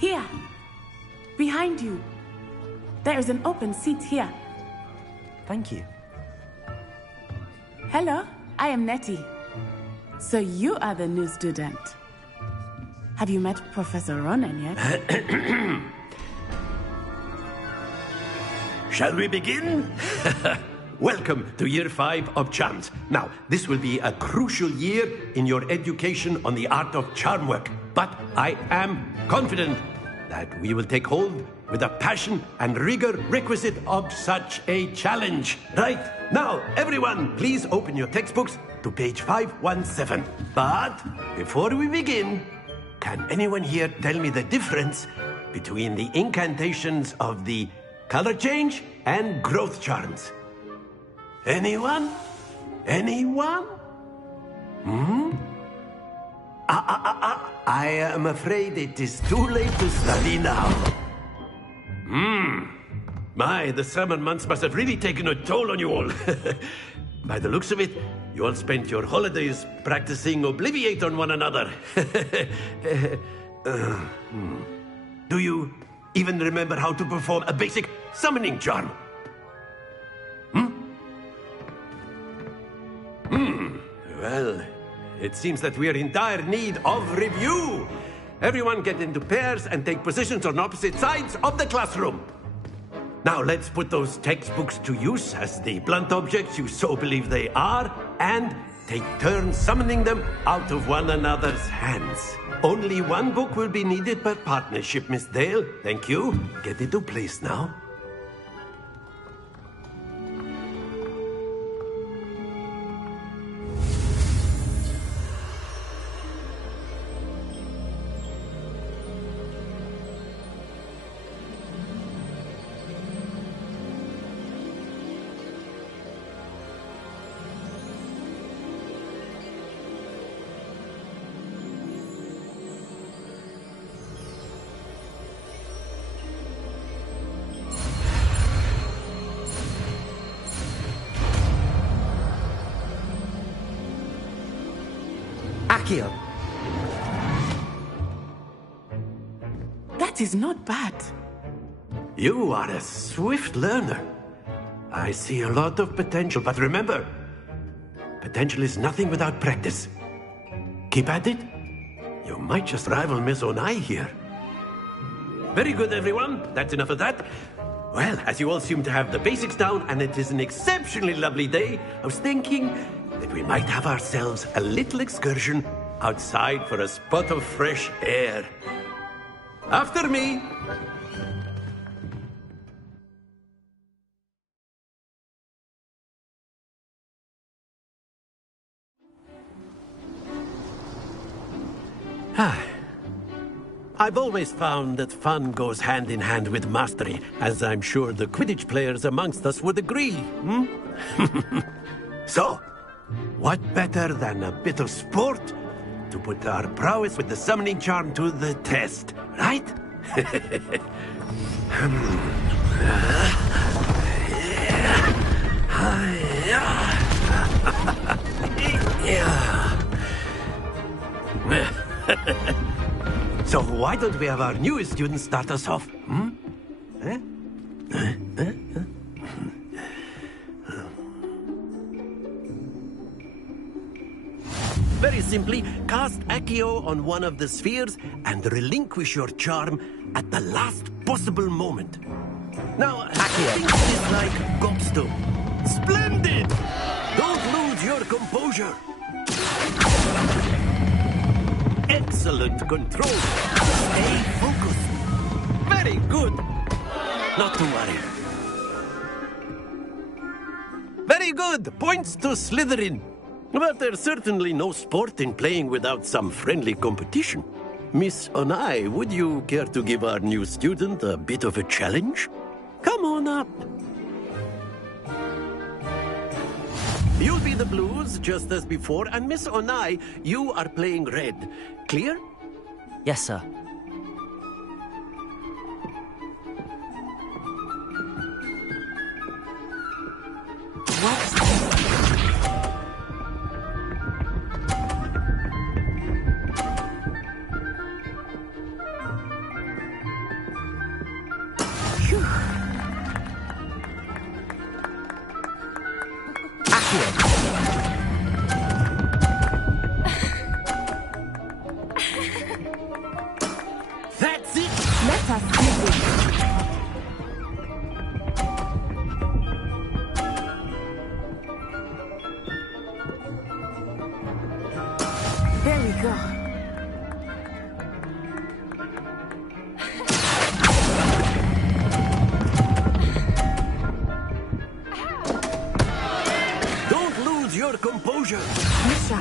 Here. Behind you. There is an open seat here. Thank you. Hello, I am Nettie. So you are the new student. Have you met Professor Ronan yet? Shall we begin? Welcome to Year 5 of Charms. Now, this will be a crucial year in your education on the art of charm work. But I am confident that we will take hold with the passion and rigor requisite of such a challenge. Right, now, everyone, please open your textbooks to page 517. But before we begin, can anyone here tell me the difference between the incantations of the color change and growth charms? Anyone? Anyone? I am afraid it is too late to study now. My, the summer months must have really taken a toll on you all. By the looks of it, you all spent your holidays practicing Obliviate on one another. Do you even remember how to perform a basic summoning charm? Well, it seems that we are in dire need of review. Everyone get into pairs and take positions on opposite sides of the classroom. Now let's put those textbooks to use as the blunt objects you so believe they are, and take turns summoning them out of one another's hands. Only one book will be needed per partnership, Miss Dale. Thank you. Get into place now. Akio. That is not bad. You are a swift learner. I see a lot of potential, but remember, potential is nothing without practice. Keep at it. You might just rival Miss Onai here. Very good, everyone. That's enough of that. Well, as you all seem to have the basics down, and it is an exceptionally lovely day, I was thinking that we might have ourselves a little excursion outside for a spot of fresh air. After me. I've always found that fun goes hand in hand with mastery, as I'm sure the Quidditch players amongst us would agree. So, what better than a bit of sport to put our prowess with the summoning charm to the test, right? So why don't we have our newest student start us off? Very simply, cast Accio on one of the spheres and relinquish your charm at the last possible moment. Now, Accio, think of this like gobstone. Splendid! Don't lose your composure. Excellent control. Stay focused. Very good. Not to worry. Very good. Points to Slytherin. But there's certainly no sport in playing without some friendly competition. Miss Onai, would you care to give our new student a bit of a challenge? Come on up. You'll be the blues, just as before, and Miss Onai, you are playing red. Clear? Yes, sir. Phew. That's it! Let us see this. There we go. Don't lose your composure! Misha.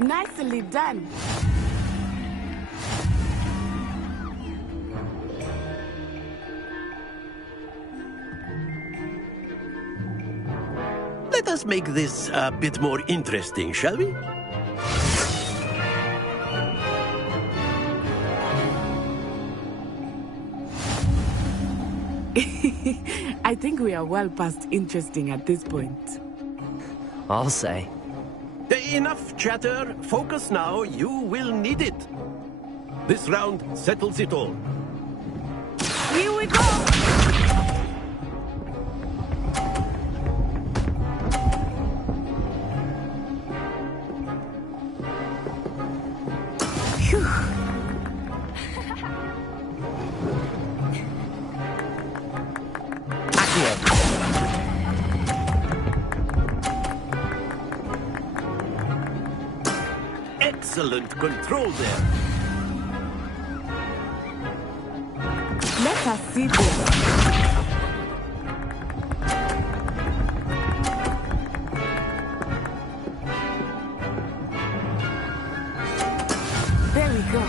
Nicely done. Let us make this a bit more interesting, shall we? I think we are well past interesting at this point. I'll say. Enough chatter. Focus now. You will need it. This round settles it all. Here we go! Phew. Excellent control there. Let us see this. There we go.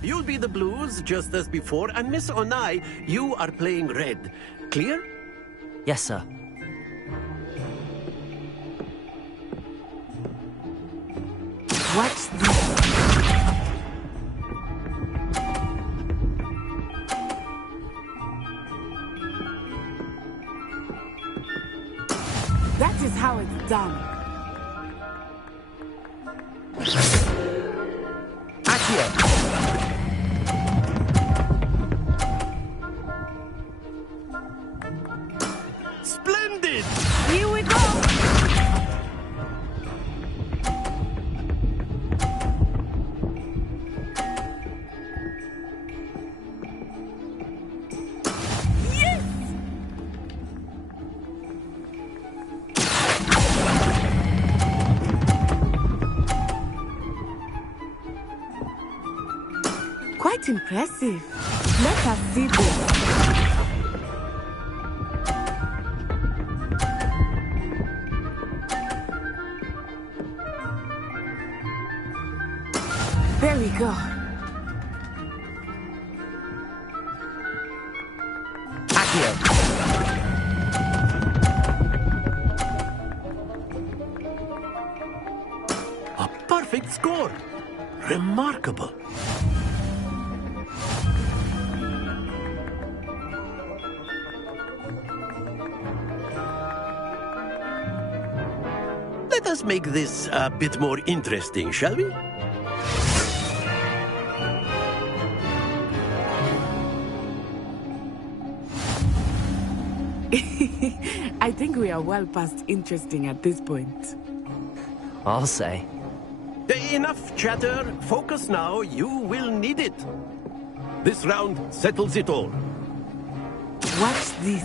You'll be the blues, just as before, and Miss Onai, you are playing red. Clear? Yes, sir. Watch this. That is how it's done. Splendid! Here we go! Yes! Quite impressive. Let us see this. There we go. A perfect score. Remarkable. Let us make this a bit more interesting, shall we? I think we are well past interesting at this point. I'll say. Enough chatter. Focus now. You will need it. This round settles it all. Watch this.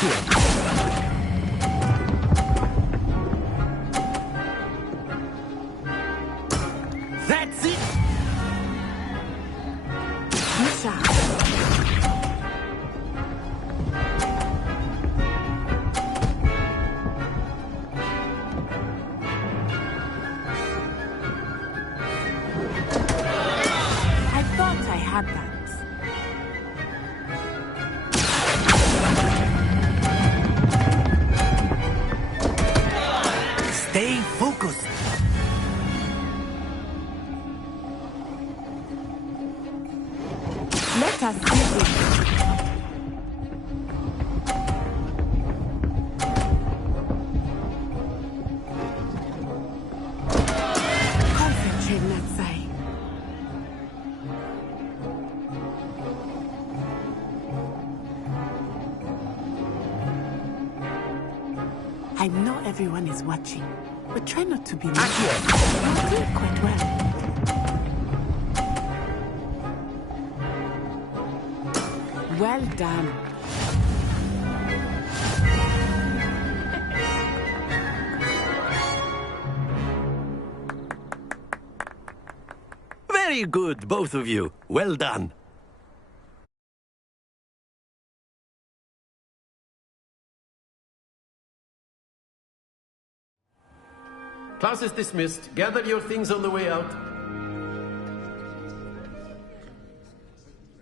Accio. That's it! Misha. I thought I had that. Stay focused. Let us see this. Concentrate, Natsai. I know everyone is watching, but try not to be mad. You're doing quite well. Well done. Very good, both of you. Well done. Class is dismissed. Gather your things on the way out.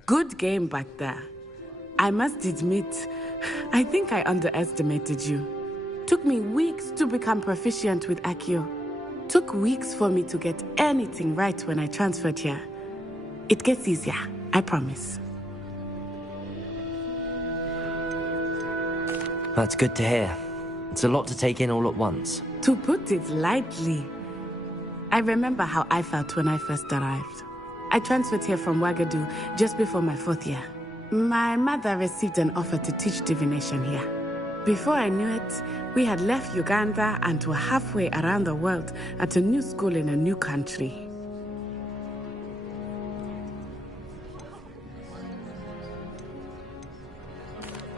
Good game back there. I must admit, I think I underestimated you. Took me weeks to become proficient with Accio. Took weeks for me to get anything right when I transferred here. It gets easier, I promise. That's good to hear. It's a lot to take in all at once. To put it lightly, I remember how I felt when I first arrived. I transferred here from Ouagadougou just before my 4th year. My mother received an offer to teach divination here. Before I knew it, we had left Uganda and were halfway around the world at a new school in a new country.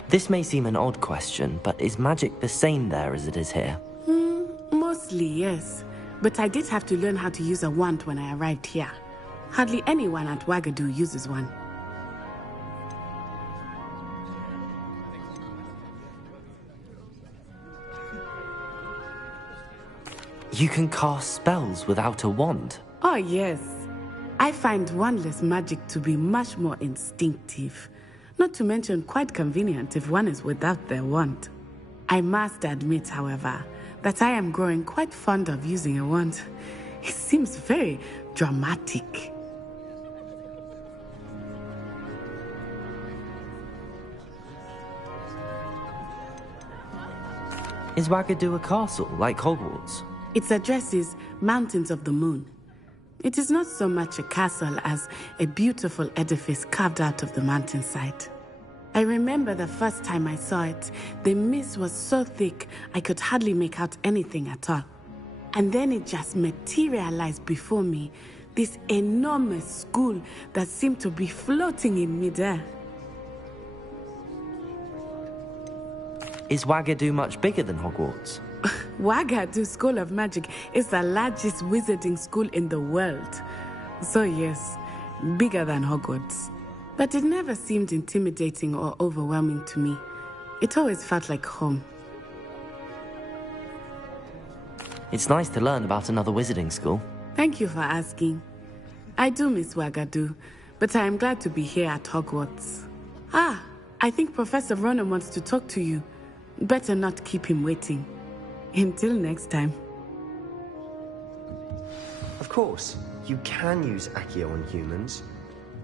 This may seem an odd question, but is magic the same there as it is here? Mostly, yes. But I did have to learn how to use a wand when I arrived here. Hardly anyone at Ouagadougou uses one. You can cast spells without a wand? Oh, yes. I find wandless magic to be much more instinctive. Not to mention quite convenient if one is without their wand. I must admit, however, that I am growing quite fond of using a wand. It seems very dramatic. Is Ouagadougou a castle, like Hogwarts? Its address is Mountains of the Moon. It is not so much a castle as a beautiful edifice carved out of the mountainside. I remember the first time I saw it, the mist was so thick I could hardly make out anything at all. And then it just materialized before me, this enormous school that seemed to be floating in midair. Is Ouagadougou much bigger than Hogwarts? Ouagadougou School of Magic is the largest wizarding school in the world. So yes, bigger than Hogwarts. But it never seemed intimidating or overwhelming to me. It always felt like home. It's nice to learn about another wizarding school. Thank you for asking. I do miss Ouagadougou, but I am glad to be here at Hogwarts. Ah, I think Professor Ronan wants to talk to you. Better not keep him waiting. Until next time. Of course, you can use Accio on humans,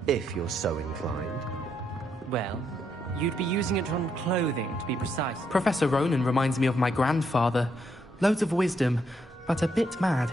if you're so inclined. Well, you'd be using it on clothing, to be precise. Professor Ronan reminds me of my grandfather. Loads of wisdom, but a bit mad.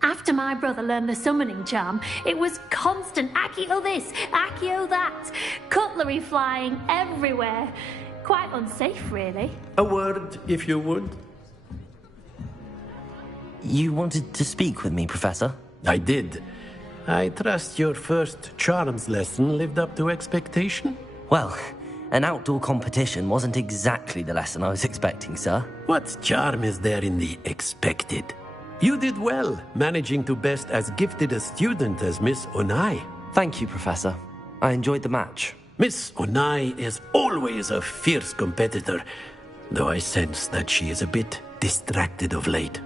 After my brother learned the summoning charm, it was constant Accio this, Accio that, cutlery flying everywhere. Quite unsafe, really. A word, if you would. You wanted to speak with me, Professor? I did. I trust your first charms lesson lived up to expectation? Well, an outdoor competition wasn't exactly the lesson I was expecting, sir. What charm is there in the expected? You did well, managing to best as gifted a student as Miss Onai. Thank you, Professor. I enjoyed the match. Miss Onai is always a fierce competitor, though I sense that she is a bit distracted of late.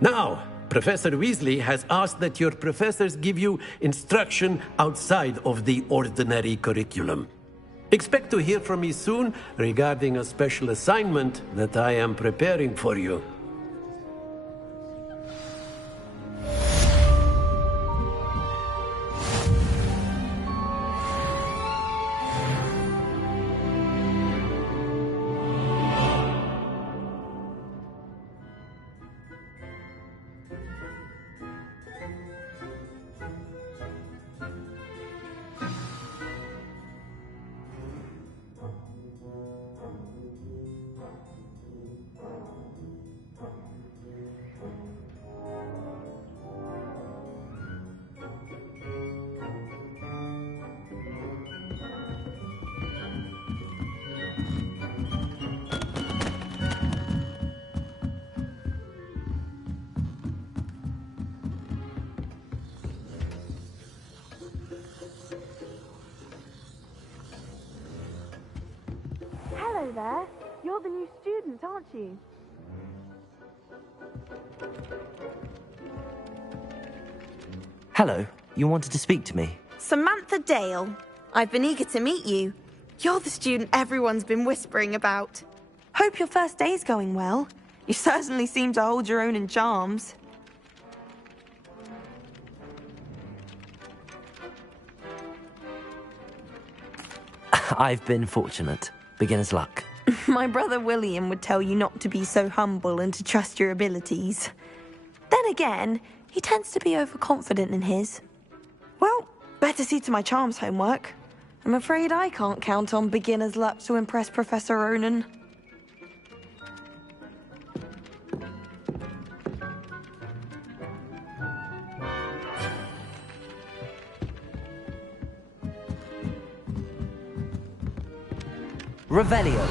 Now, Professor Weasley has asked that your professors give you instruction outside of the ordinary curriculum. Expect to hear from me soon regarding a special assignment that I am preparing for you. Hello there. You're the new student, aren't you? Hello, you wanted to speak to me? Samantha Dale. I've been eager to meet you. You're the student everyone's been whispering about. Hope your first day's going well. You certainly seem to hold your own in charms. I've been fortunate. Beginner's luck. My brother William would tell you not to be so humble and to trust your abilities. Then again, he tends to be overconfident in his. Well, better see to my charms homework. I'm afraid I can't count on beginner's luck to impress Professor Ronan. Revelio.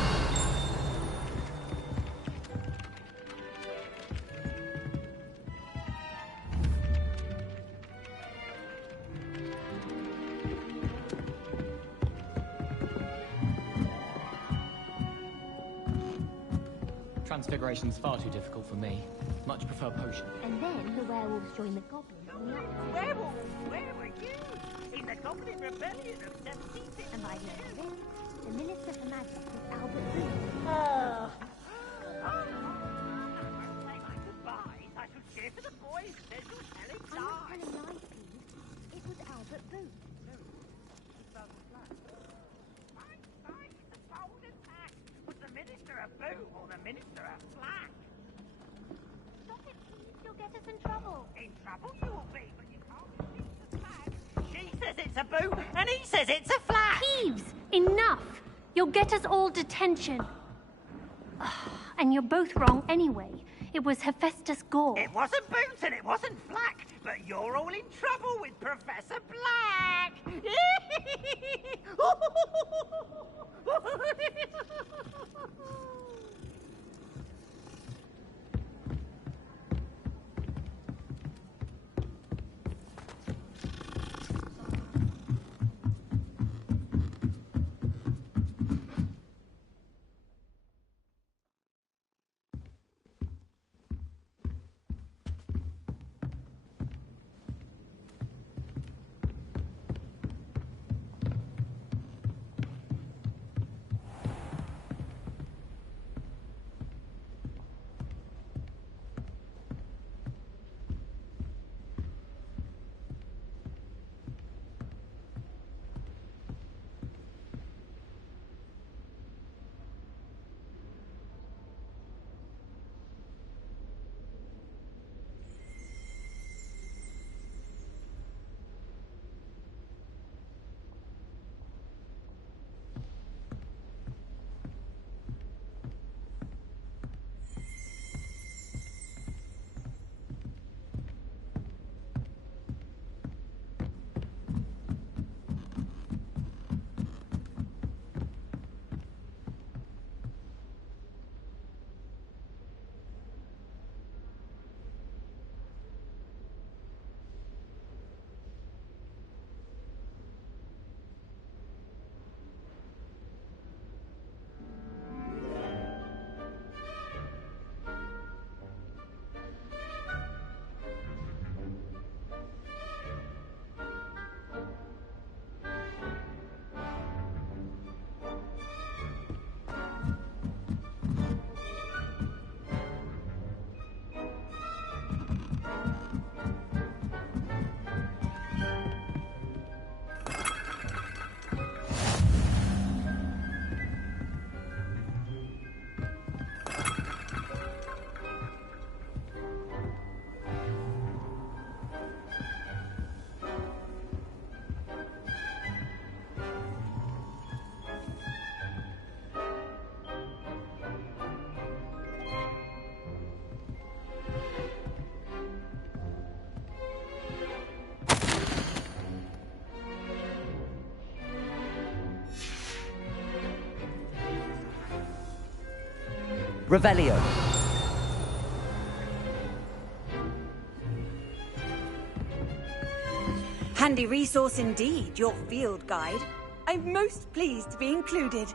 Transfiguration's far too difficult for me. Much prefer potion. And then the werewolves join the goblins on the outside. Werewolves? Where were you? In the Goblin Rebellion of 1760. And by the end of it, the Minister for Magic was Albert Booth. Oh. Say my goodbyes. I should cheer for the boys. There's no telling I'm not telling lies, Steve. It was Albert Booth. Fine, it's a bold attack. Was the Minister a boo or the Minister a flack? Stop it, Steve. You'll get us in trouble. In trouble you will be, but you can't refuse the flag. She says it's a boo, and he says it's a flag. Peeves, enough. You'll get us all detention. And you're both wrong anyway. It was Hephaestus Gore. It wasn't Boots and it wasn't Flack, but you're all in trouble with Professor Black. Revelio. Handy resource indeed, your field guide. I'm most pleased to be included.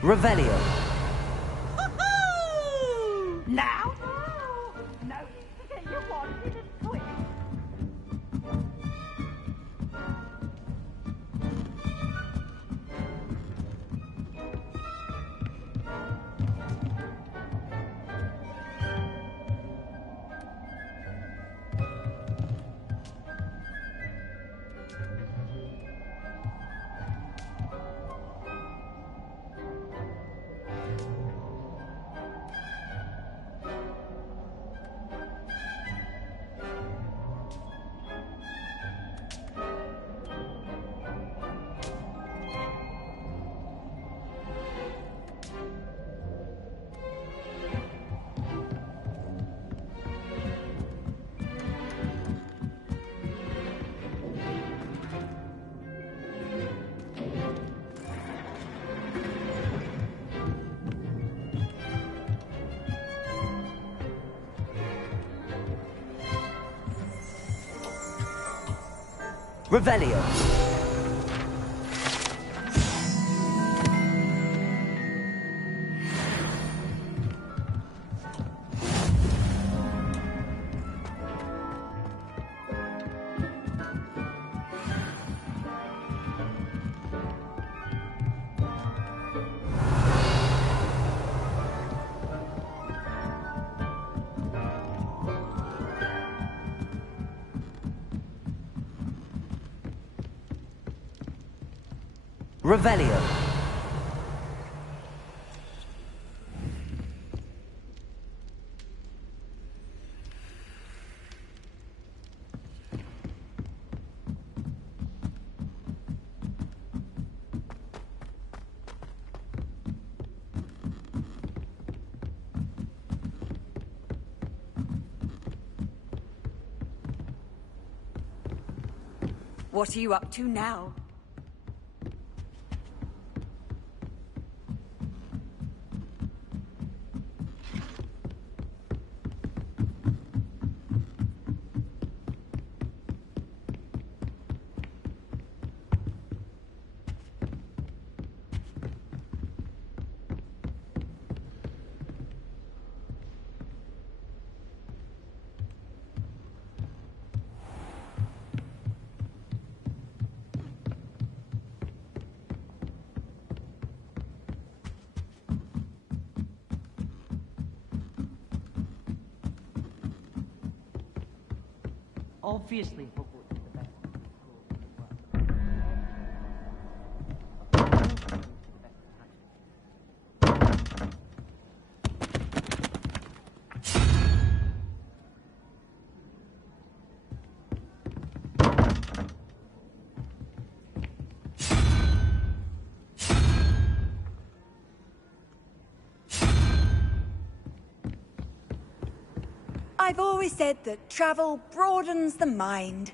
Revelio. Now? No, you wanted a twist. Revelio. Revelio. What are you up to now? Obviously, Hogwarts is the best I've always said that travel broadens the mind.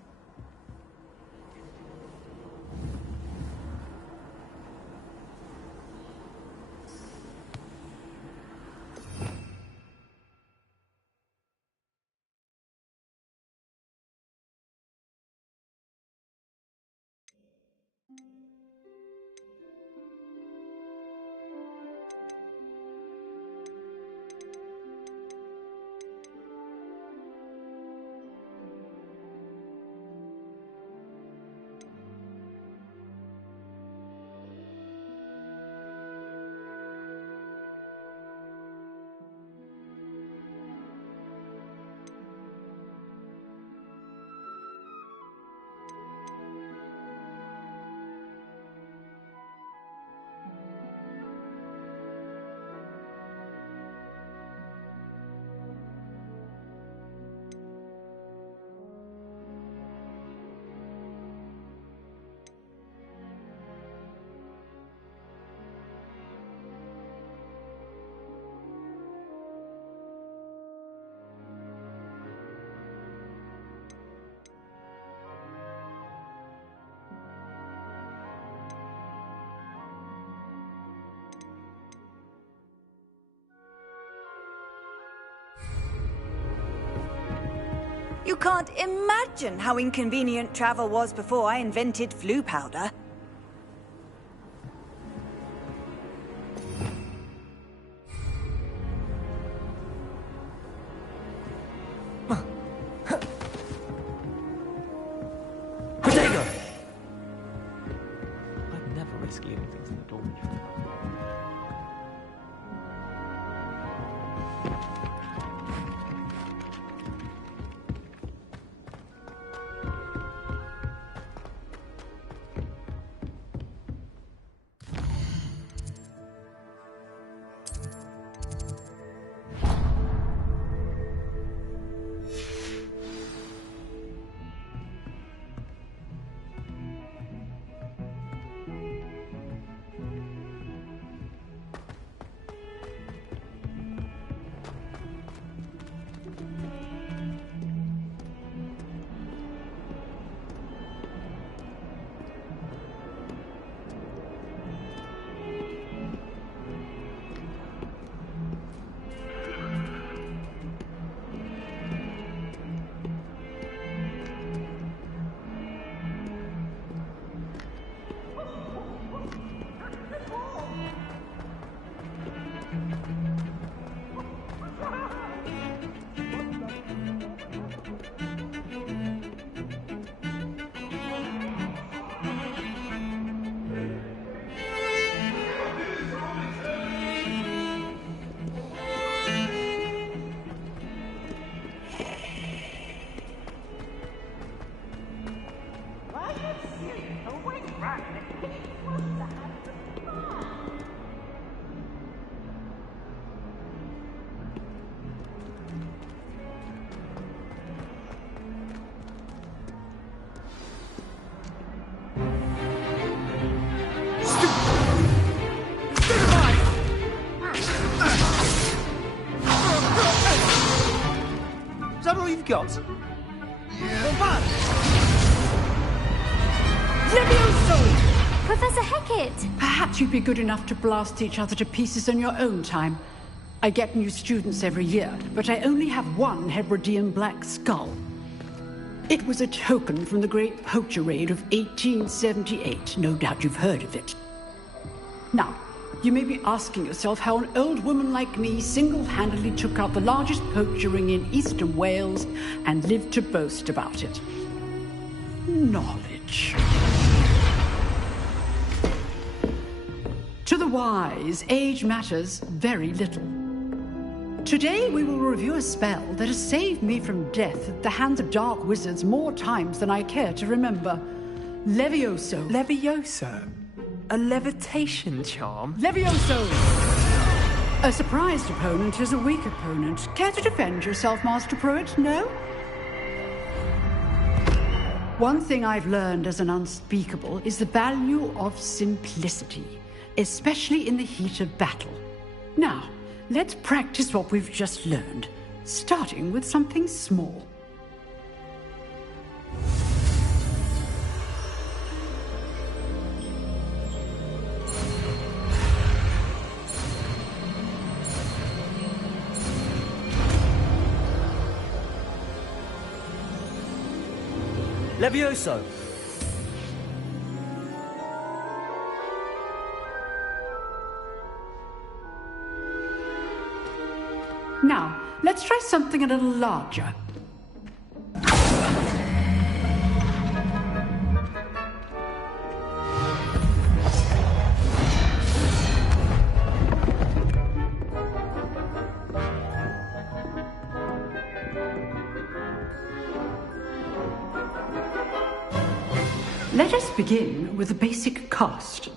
You can't imagine how inconvenient travel was before I invented flu powder. Protego! I'd never risk leaving things in the dormitory. Is that all you've got? Levioso! Professor Hecat! Perhaps you'd be good enough to blast each other to pieces in your own time. I get new students every year, but I only have one Hebridean black skull. It was a token from the Great Poacher Raid of 1878. No doubt you've heard of it. Now, you may be asking yourself how an old woman like me single-handedly took out the largest poacher ring in eastern Wales and lived to boast about it. Knowledge. To the wise, age matters very little. Today we will review a spell that has saved me from death at the hands of dark wizards more times than I care to remember. Levioso. Levioso? A levitation charm? Levioso! A surprised opponent is a weak opponent. Care to defend yourself, Master Pruitt? No? One thing I've learned as an unspeakable is the value of simplicity, especially in the heat of battle. Now, let's practice what we've just learned, starting with something small. Levioso! Now, let's try something a little larger. Let us begin with the basic cast.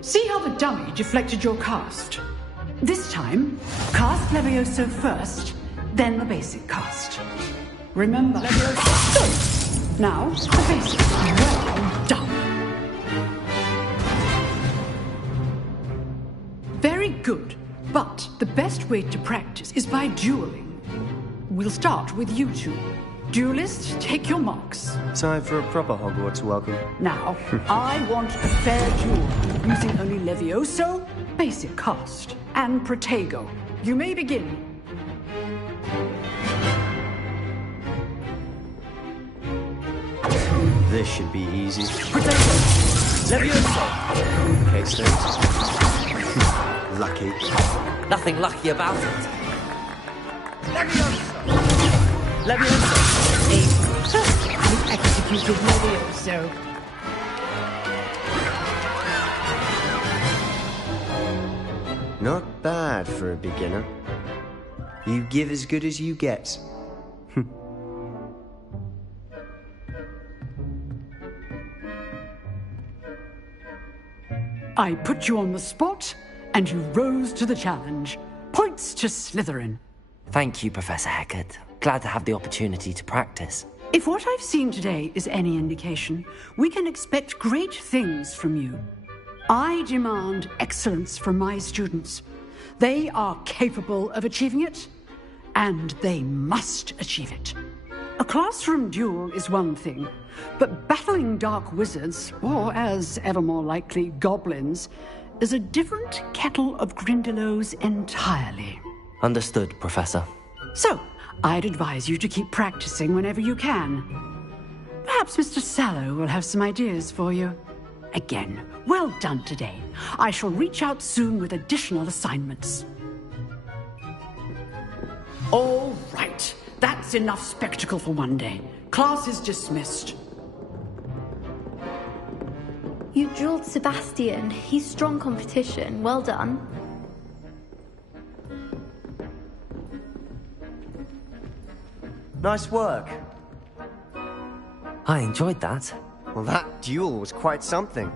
See how the dummy deflected your cast? This time, cast Levioso first, then the basic cast. Remember, Levioso. Now, the basic. Well done. Very good, but the best way to practice is by dueling. We'll start with you two. Duelists, take your marks. Time for a proper Hogwarts welcome. Now, I want a fair duel, using only Levioso, basic cast, and Protego. You may begin. This should be easy. Levioso! Okay, Stones. Lucky. Nothing lucky about it. Levioso! You executed Levioso. Not bad for a beginner. You give as good as you get. I put you on the spot, and you rose to the challenge. Points to Slytherin. Thank you, Professor Hecat. Glad to have the opportunity to practice. If what I've seen today is any indication, we can expect great things from you. I demand excellence from my students. They are capable of achieving it, and they must achieve it. A classroom duel is one thing, but battling dark wizards, or as ever more likely, goblins, is a different kettle of Grindylows entirely. Understood, Professor. So, I'd advise you to keep practicing whenever you can. Perhaps Mr. Sallow will have some ideas for you. Again, well done today. I shall reach out soon with additional assignments. All right. That's enough spectacle for one day. Class is dismissed. You drilled Sebastian. He's strong competition. Well done. Nice work. I enjoyed that. Well, that duel was quite something.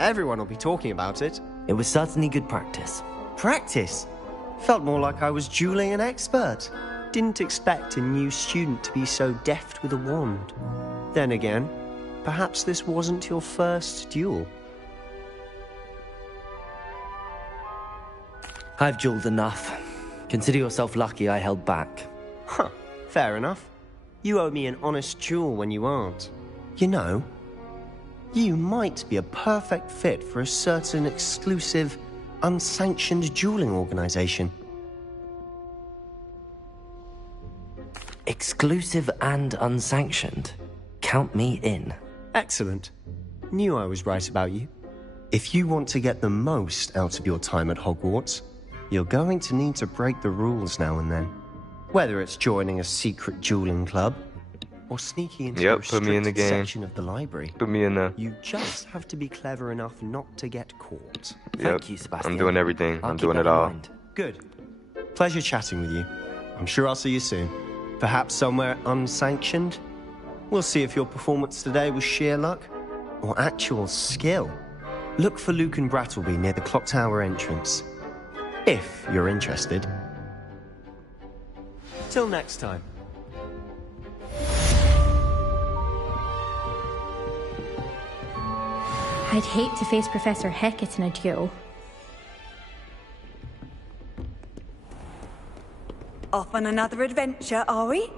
Everyone will be talking about it. It was certainly good practice. Practice? Felt more like I was dueling an expert. Didn't expect a new student to be so deft with a wand. Then again, perhaps this wasn't your first duel. I've dueled enough. Consider yourself lucky I held back. Huh, fair enough. You owe me an honest duel when you aren't. You know, you might be a perfect fit for a certain exclusive, unsanctioned dueling organization. Exclusive and unsanctioned? Count me in. Excellent. Knew I was right about you. If you want to get the most out of your time at Hogwarts, you're going to need to break the rules now and then. Whether it's joining a secret dueling club, or sneaking into a restricted section of the library. Put me in there. You just have to be clever enough not to get caught. Thank you, Sebastian. I'm doing everything. I'm doing it all. Good. Pleasure chatting with you. I'm sure I'll see you soon. Perhaps somewhere unsanctioned? We'll see if your performance today was sheer luck or actual skill. Look for Luke and Brattleby near the clock tower entrance. If you're interested. Till next time. I'd hate to face Professor Hecat in a duel. Off on another adventure, are we?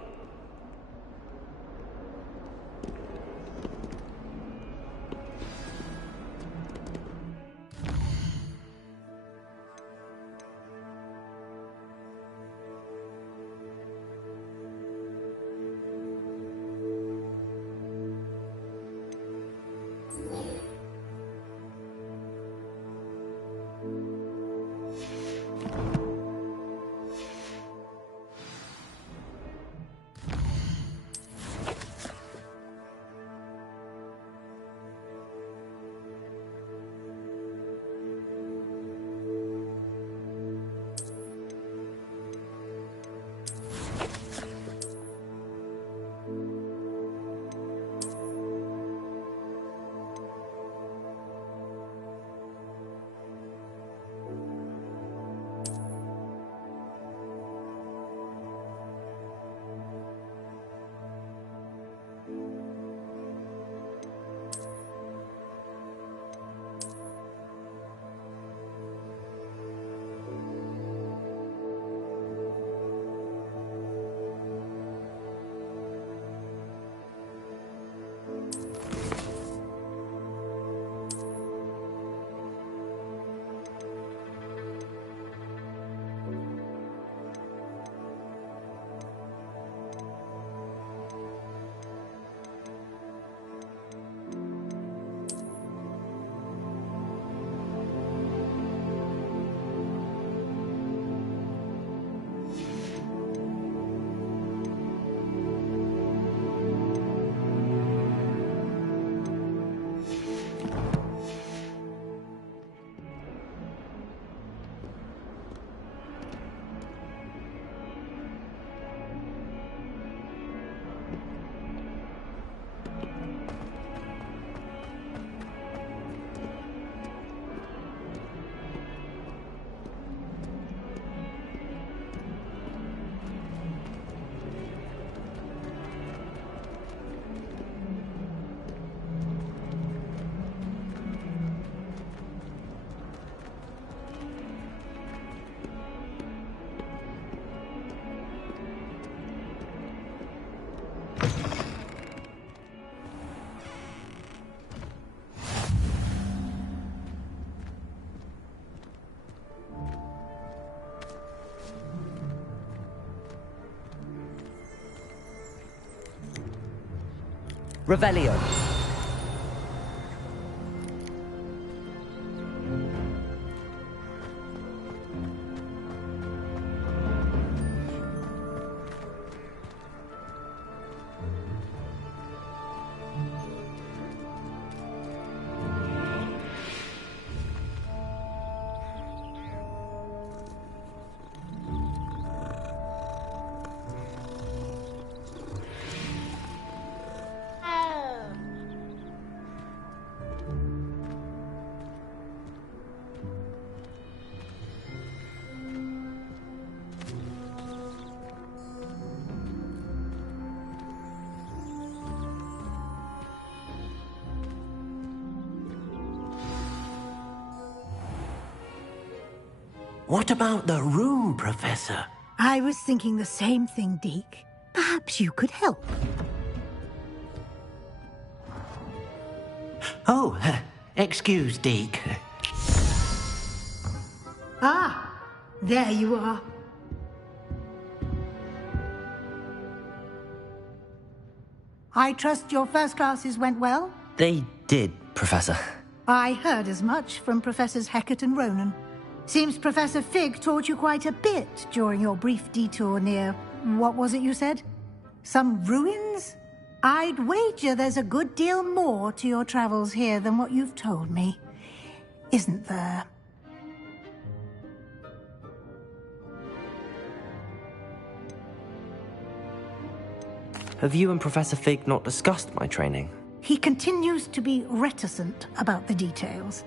Revelio. What about the room, Professor? I was thinking the same thing, Deke. Perhaps you could help. Oh, excuse, Deke. Ah, there you are. I trust your first classes went well? They did, Professor. I heard as much from Professors Hecat and Ronan. Seems Professor Fig taught you quite a bit during your brief detour near... what was it you said? Some ruins? I'd wager there's a good deal more to your travels here than what you've told me. Isn't there? Have you and Professor Fig not discussed my training? He continues to be reticent about the details,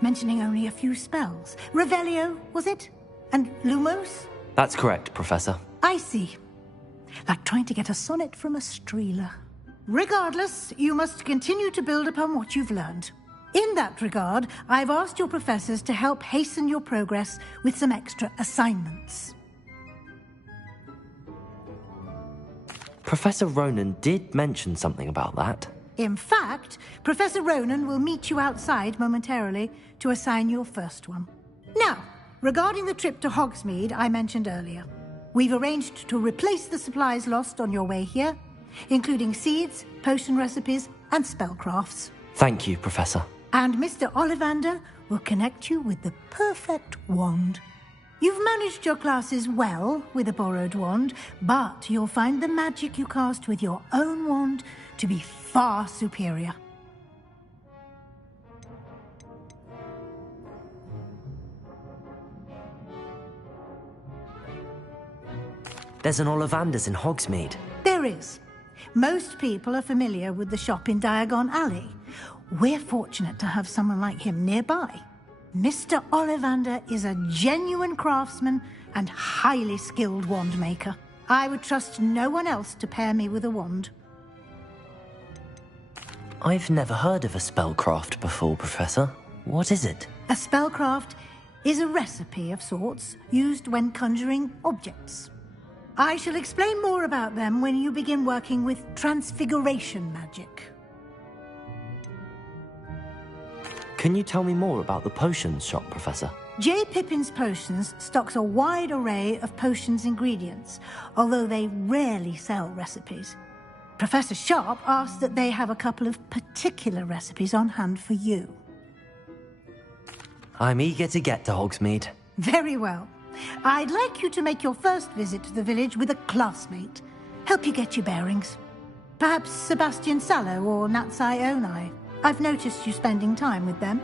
mentioning only a few spells. Revelio, was it? And Lumos? That's correct, Professor. I see. Like trying to get a sonnet from a streeler. Regardless, you must continue to build upon what you've learned. In that regard, I've asked your professors to help hasten your progress with some extra assignments. Professor Ronan did mention something about that. In fact, Professor Ronan will meet you outside momentarily to assign your first one. Now, regarding the trip to Hogsmeade I mentioned earlier, we've arranged to replace the supplies lost on your way here, including seeds, potion recipes, and spellcrafts. Thank you, Professor. And Mr. Ollivander will connect you with the perfect wand. You've managed your classes well with a borrowed wand, but you'll find the magic you cast with your own wand to be far superior. There's an Ollivander's in Hogsmeade. There is. Most people are familiar with the shop in Diagon Alley. We're fortunate to have someone like him nearby. Mr. Ollivander is a genuine craftsman and highly skilled wand maker. I would trust no one else to pair me with a wand. I've never heard of a spellcraft before, Professor. What is it? A spellcraft is a recipe of sorts used when conjuring objects. I shall explain more about them when you begin working with transfiguration magic. Can you tell me more about the potions shop, Professor? J. Pippin's Potions stocks a wide array of potions ingredients, although they rarely sell recipes. Professor Sharp asked that they have a couple of particular recipes on hand for you. I'm eager to get to Hogsmeade. Very well. I'd like you to make your first visit to the village with a classmate. Help you get your bearings. Perhaps Sebastian Sallow or Natsai Onai. I've noticed you spending time with them.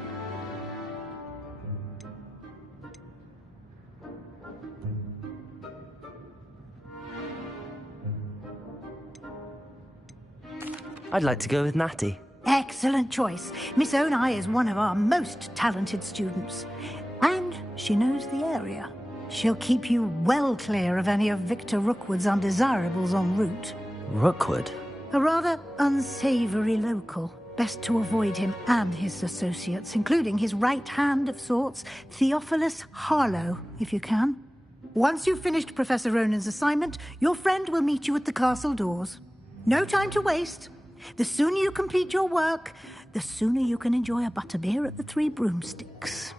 I'd like to go with Natty. Excellent choice. Miss Onai is one of our most talented students. And she knows the area. She'll keep you well clear of any of Victor Rookwood's undesirables en route. Rookwood? A rather unsavory local. Best to avoid him and his associates, including his right hand of sorts, Theophilus Harlow, if you can. Once you've finished Professor Ronan's assignment, your friend will meet you at the castle doors. No time to waste. The sooner you complete your work, the sooner you can enjoy a butterbeer at the Three Broomsticks.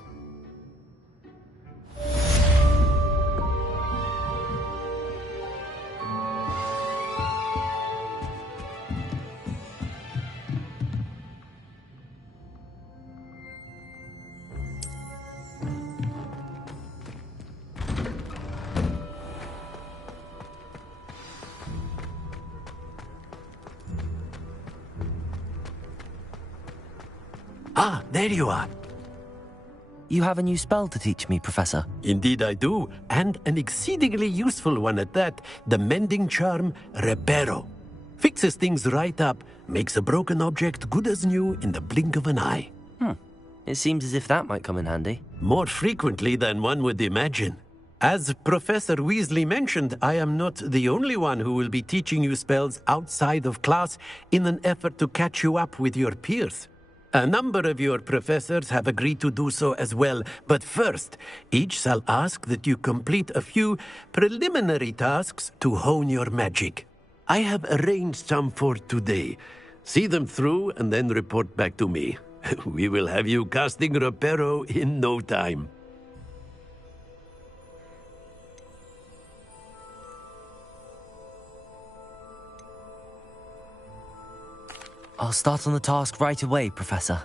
Ah, there you are. You have a new spell to teach me, Professor? Indeed I do, and an exceedingly useful one at that. The mending charm, Reparo. Fixes things right up, makes a broken object good as new in the blink of an eye. It seems as if that might come in handy. More frequently than one would imagine. As Professor Weasley mentioned, I am not the only one who will be teaching you spells outside of class in an effort to catch you up with your peers. A number of your professors have agreed to do so as well, but first, each shall ask that you complete a few preliminary tasks to hone your magic. I have arranged some for today. See them through and then report back to me. We will have you casting Reparo in no time. I'll start on the task right away, Professor.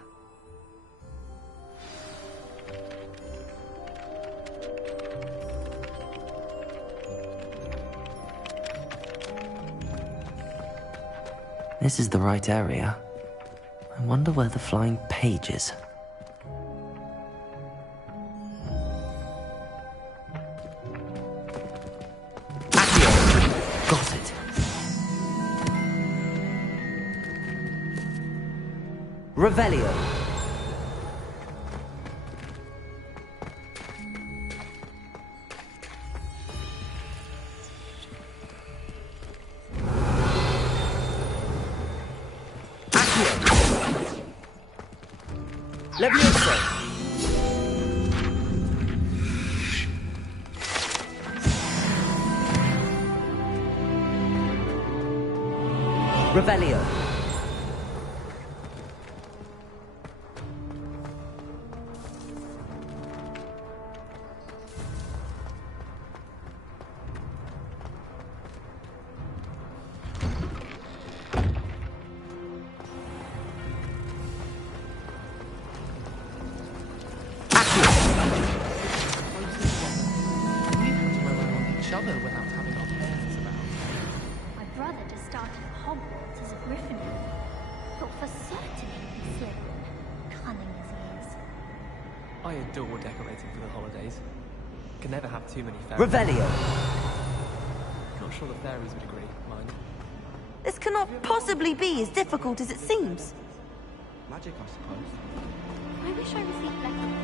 This is the right area. I wonder where the flying page is. Got it. Revelio. Levioso. Revelio. My brother just started at Hogwarts as a Gryffindor. Thought for certain he'd be Slytherin, cunning as he is. I adore decorating for the holidays. Can never have too many fairies. Revelio. Not sure the fairies would agree, mind. This cannot possibly be as difficult as it seems. Magic, I suppose. I wish I received better.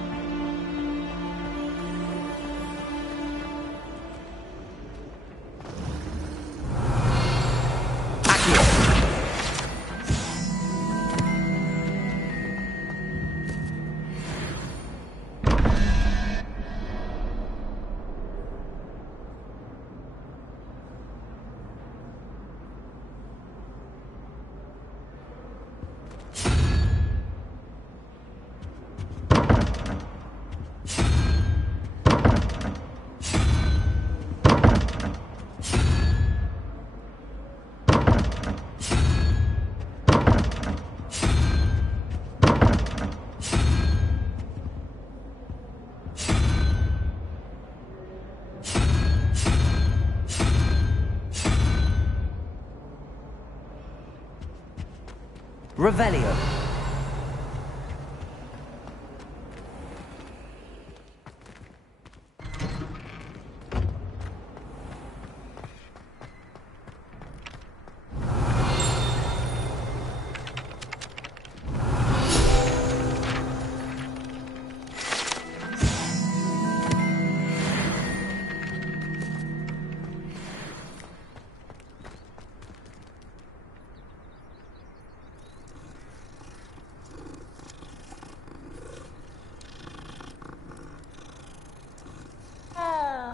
Revelio.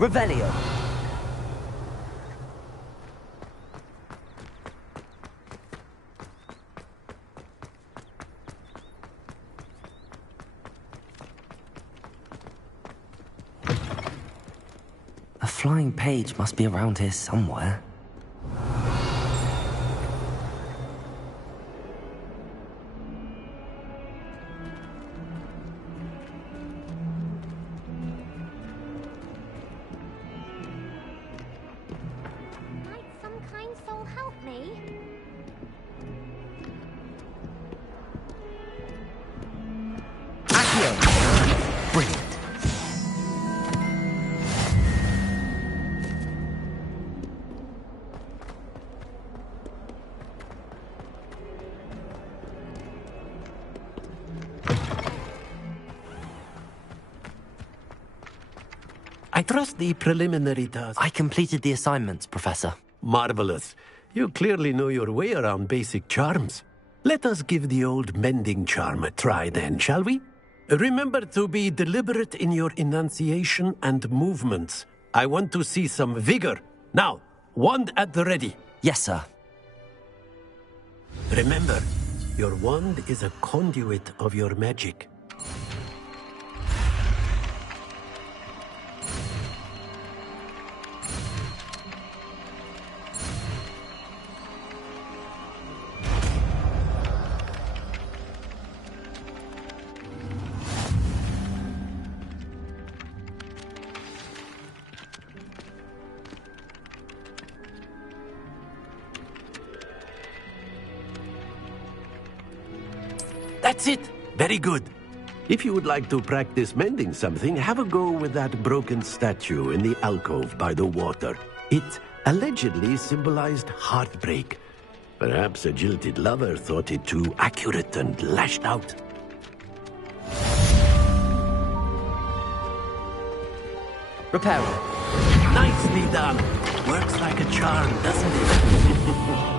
Revelio. A flying page must be around here somewhere. trust the preliminary task. I completed the assignments, Professor. Marvelous. You clearly know your way around basic charms. Let us give the old mending charm a try then, shall we? Remember to be deliberate in your enunciation and movements. I want to see some vigor. Now, wand at the ready. Yes, sir. Remember, your wand is a conduit of your magic. That's it. Very good. If you would like to practice mending something, have a go with that broken statue in the alcove by the water. It allegedly symbolized heartbreak. Perhaps a jilted lover thought it too accurate and lashed out. Repair it. Nicely done. Works like a charm, doesn't it?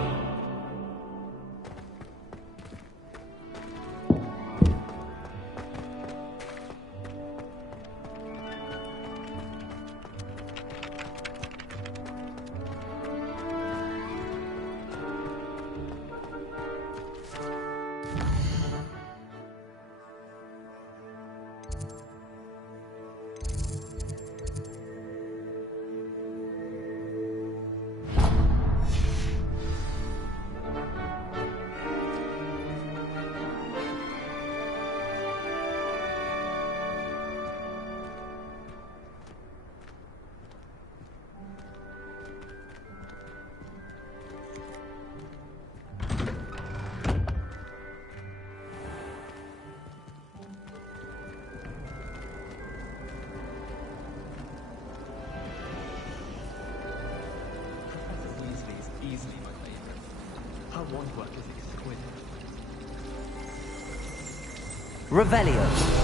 Revelio.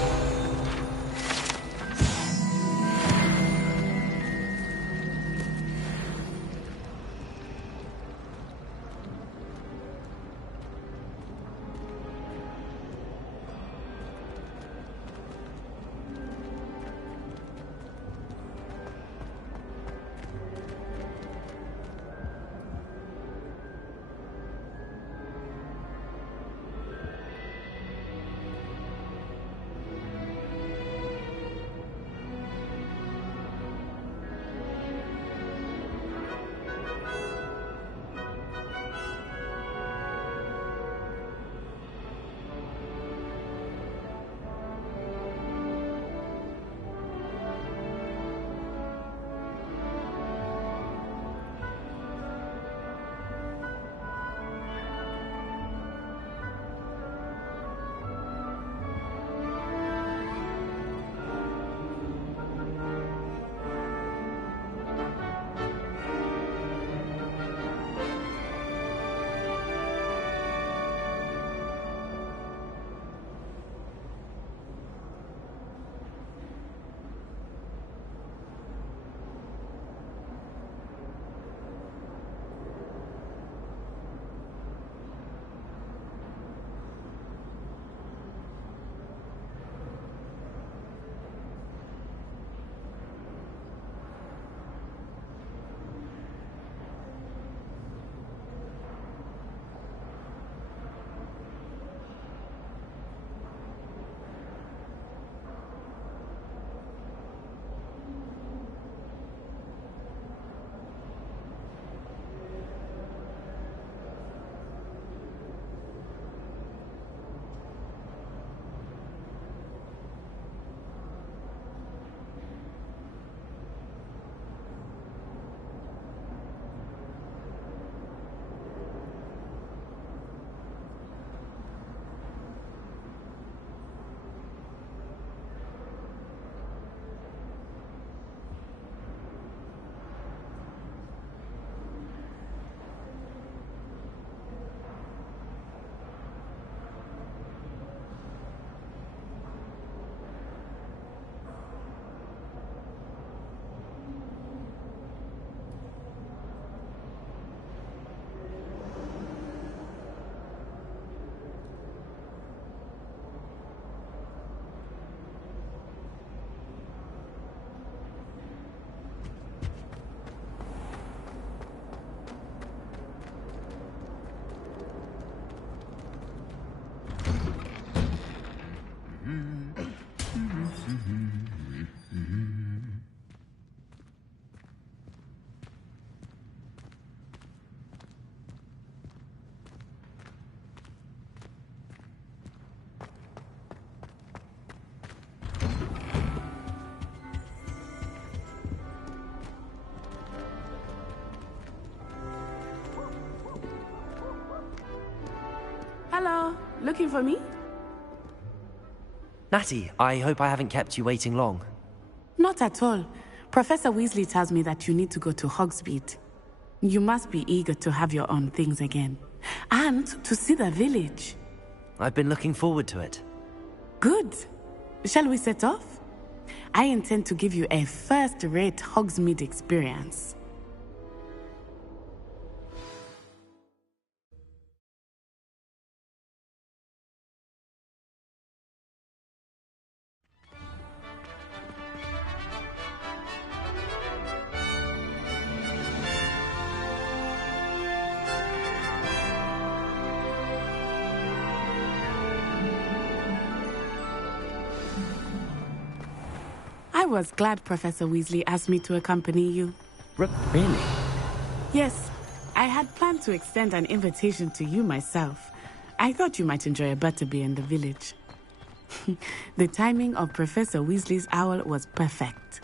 Hello, looking for me? Natty, I hope I haven't kept you waiting long. Not at all. Professor Weasley tells me that you need to go to Hogsmeade. You must be eager to have your own things again. And to see the village. I've been looking forward to it. Good. Shall we set off? I intend to give you a first-rate Hogsmeade experience. I was glad Professor Weasley asked me to accompany you. Really? Yes, I had planned to extend an invitation to you myself. I thought you might enjoy a butterbeer in the village. The timing of Professor Weasley's owl was perfect.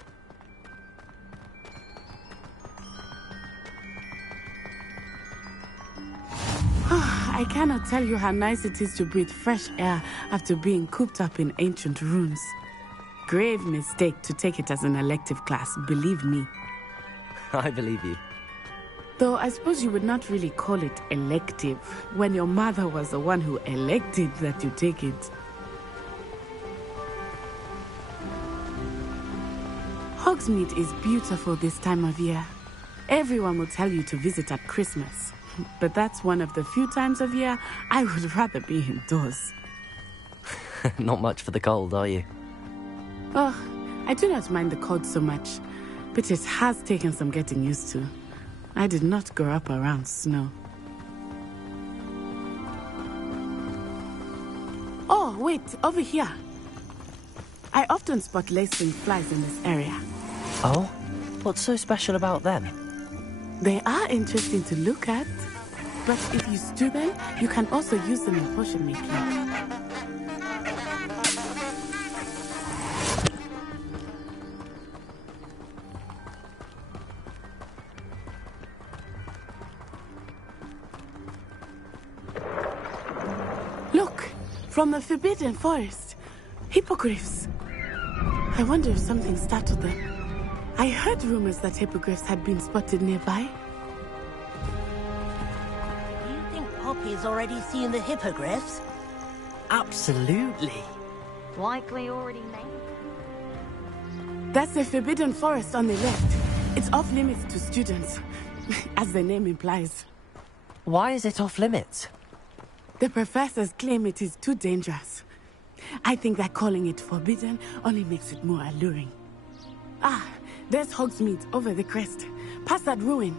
I cannot tell you how nice it is to breathe fresh air after being cooped up in ancient rooms. Grave mistake to take it as an elective class, believe me. I believe you. Though I suppose you would not really call it elective when your mother was the one who elected that you take it. Hogsmeade is beautiful this time of year. Everyone will tell you to visit at Christmas, but that's one of the few times of year I would rather be indoors. Not much for the cold, are you? Oh, I do not mind the cold so much, but it has taken some getting used to. I did not grow up around snow. Oh, wait, over here. I often spot lacewing flies in this area. Oh? What's so special about them? They are interesting to look at, but if you stew them, you can also use them in potion making. Look, from the Forbidden Forest, hippogriffs. I wonder if something startled them. I heard rumors that hippogriffs had been spotted nearby. Do you think Poppy's already seen the hippogriffs? Absolutely. Likely already made. That's the Forbidden Forest on the left. It's off limits to students, as the name implies. Why is it off limits? The professors claim it is too dangerous. I think that calling it forbidden only makes it more alluring. Ah, there's Hogsmeade over the crest. Past that ruin.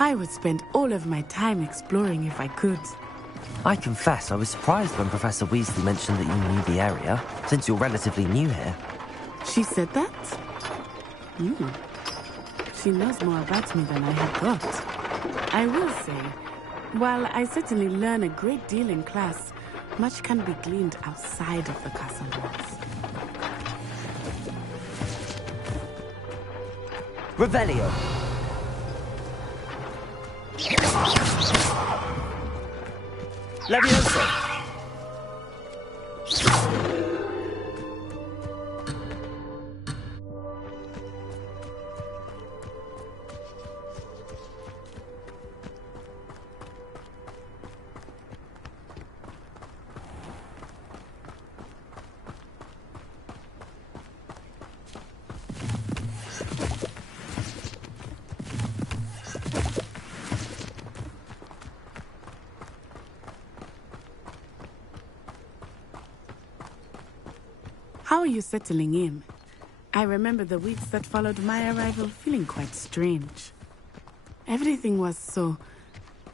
I would spend all of my time exploring if I could. I confess I was surprised when Professor Weasley mentioned that you knew the area, since you're relatively new here. She said that? She knows more about me than I had thought. I will say, while I certainly learn a great deal in class, much can be gleaned outside of the castle walls. Revelio. Levioso. How are you settling in? I remember the weeks that followed my arrival feeling quite strange. Everything was so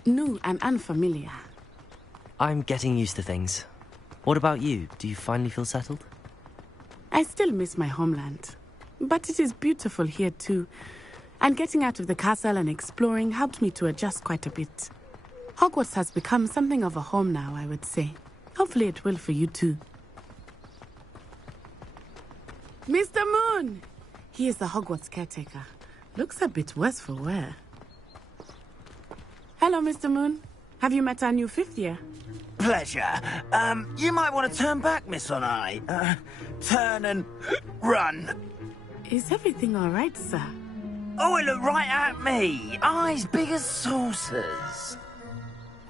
new and unfamiliar. I'm getting used to things. What about you? Do you finally feel settled? I still miss my homeland, but it is beautiful here too. And getting out of the castle and exploring helped me to adjust quite a bit. Hogwarts has become something of a home now, I would say. Hopefully it will for you too. Mr. Moon! He is the Hogwarts caretaker. Looks a bit worse for wear. Hello, Mr. Moon. Have you met our new 5th year? Pleasure. You might want to turn back, Miss Onai. Turn and run. Is everything all right, sir? Oh, it looked right at me. Eyes big as saucers.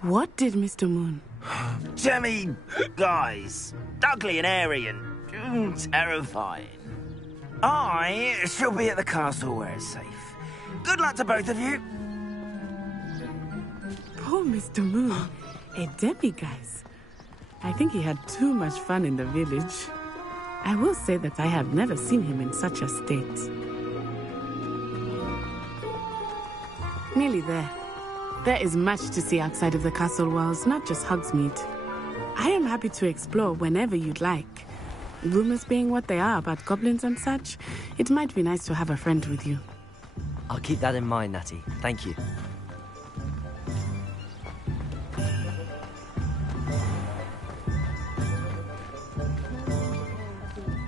What did Mr. Moon? Jemmy guys. Ugly and airy and terrifying. I shall be at the castle where it's safe. Good luck to both of you. Poor Mr. Moon. A demiguise. I think he had too much fun in the village. I will say that I have never seen him in such a state. Nearly there. There is much to see outside of the castle walls, not just Hogsmeade. I am happy to explore whenever you'd like. Rumors being what they are about goblins and such, it might be nice to have a friend with you. I'll keep that in mind, Natty. Thank you.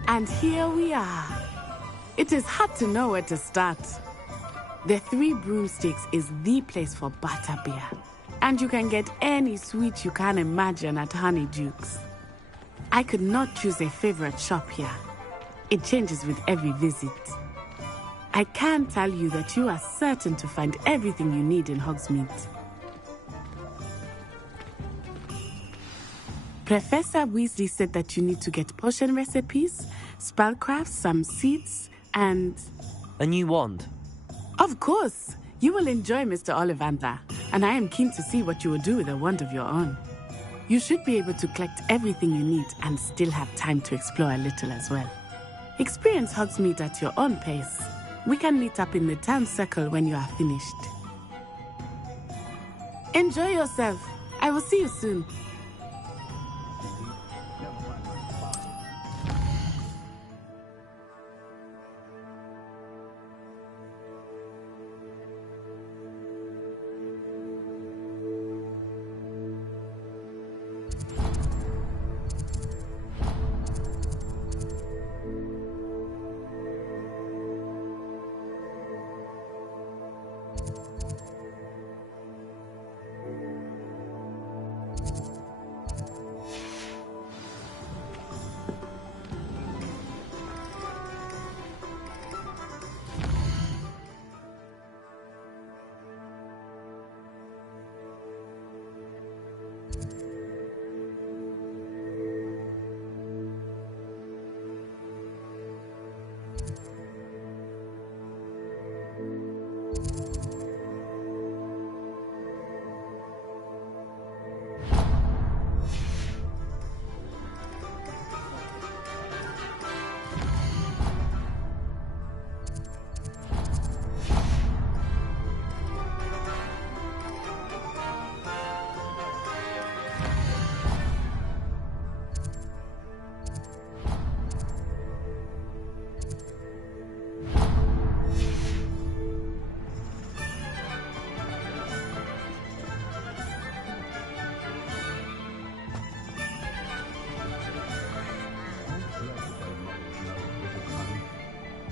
And here we are. It is hard to know where to start. The Three Broomsticks is the place for butterbeer. And you can get any sweet you can imagine at Honeydukes. I could not choose a favorite shop here. It changes with every visit. I can tell you that you are certain to find everything you need in Hogsmeade. Professor Weasley said that you need to get potion recipes, spellcrafts, some seeds, and... a new wand. Of course! You will enjoy Mr. Ollivander, and I am keen to see what you will do with a wand of your own. You should be able to collect everything you need and still have time to explore a little as well. Experience Hogsmeade at your own pace. We can meet up in the town circle when you are finished. Enjoy yourself. I will see you soon.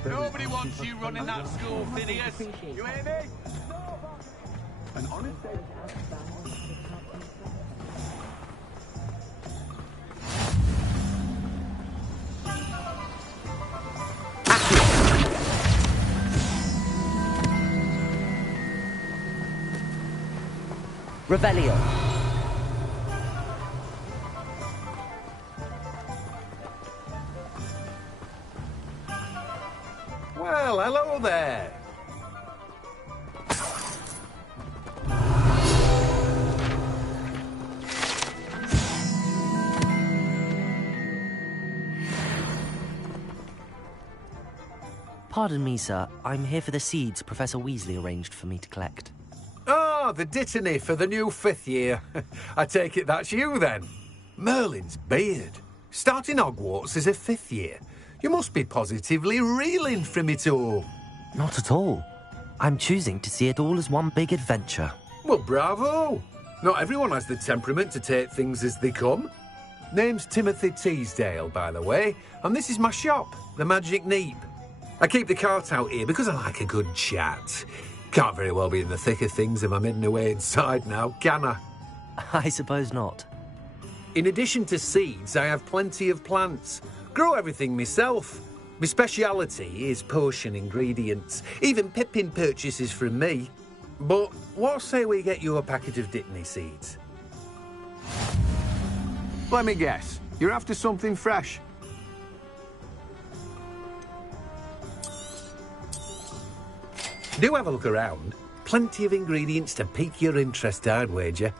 Nobody wants you running that school, Phineas. You hear me? An honest Rebellion. Well, hello there. Pardon me, sir. I'm here for the seeds Professor Weasley arranged for me to collect. Oh, the dittany for the new 5th year. I take it that's you, then. Merlin's beard. Starting Hogwarts as a 5th year. You must be positively reeling from it all. Not at all. I'm choosing to see it all as one big adventure. Well, bravo! Not everyone has the temperament to take things as they come. Name's Timothy Teasdale, by the way, and this is my shop, the Magic Neep. I keep the cart out here because I like a good chat. Can't very well be in the thick of things if I'm hidden away inside now, can I? I suppose not. In addition to seeds, I have plenty of plants. Grow everything myself. My speciality is potion ingredients. Even Pippin purchases from me. But what say we get you a packet of Dittany seeds? Let me guess. You're after something fresh. Do have a look around. Plenty of ingredients to pique your interest, I'd wager.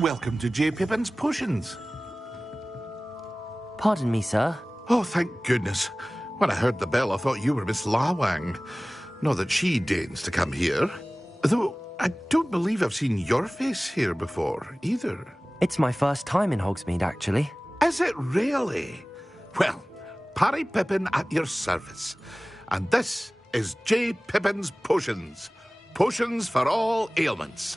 Welcome to J. Pippin's Potions. Pardon me, sir. Oh, thank goodness. When I heard the bell, I thought you were Miss Lawang. Not that she deigns to come here. Though, I don't believe I've seen your face here before, either. It's my first time in Hogsmeade, actually. Is it really? Well, Parry Pippin at your service. And this is J. Pippin's Potions. Potions for all ailments.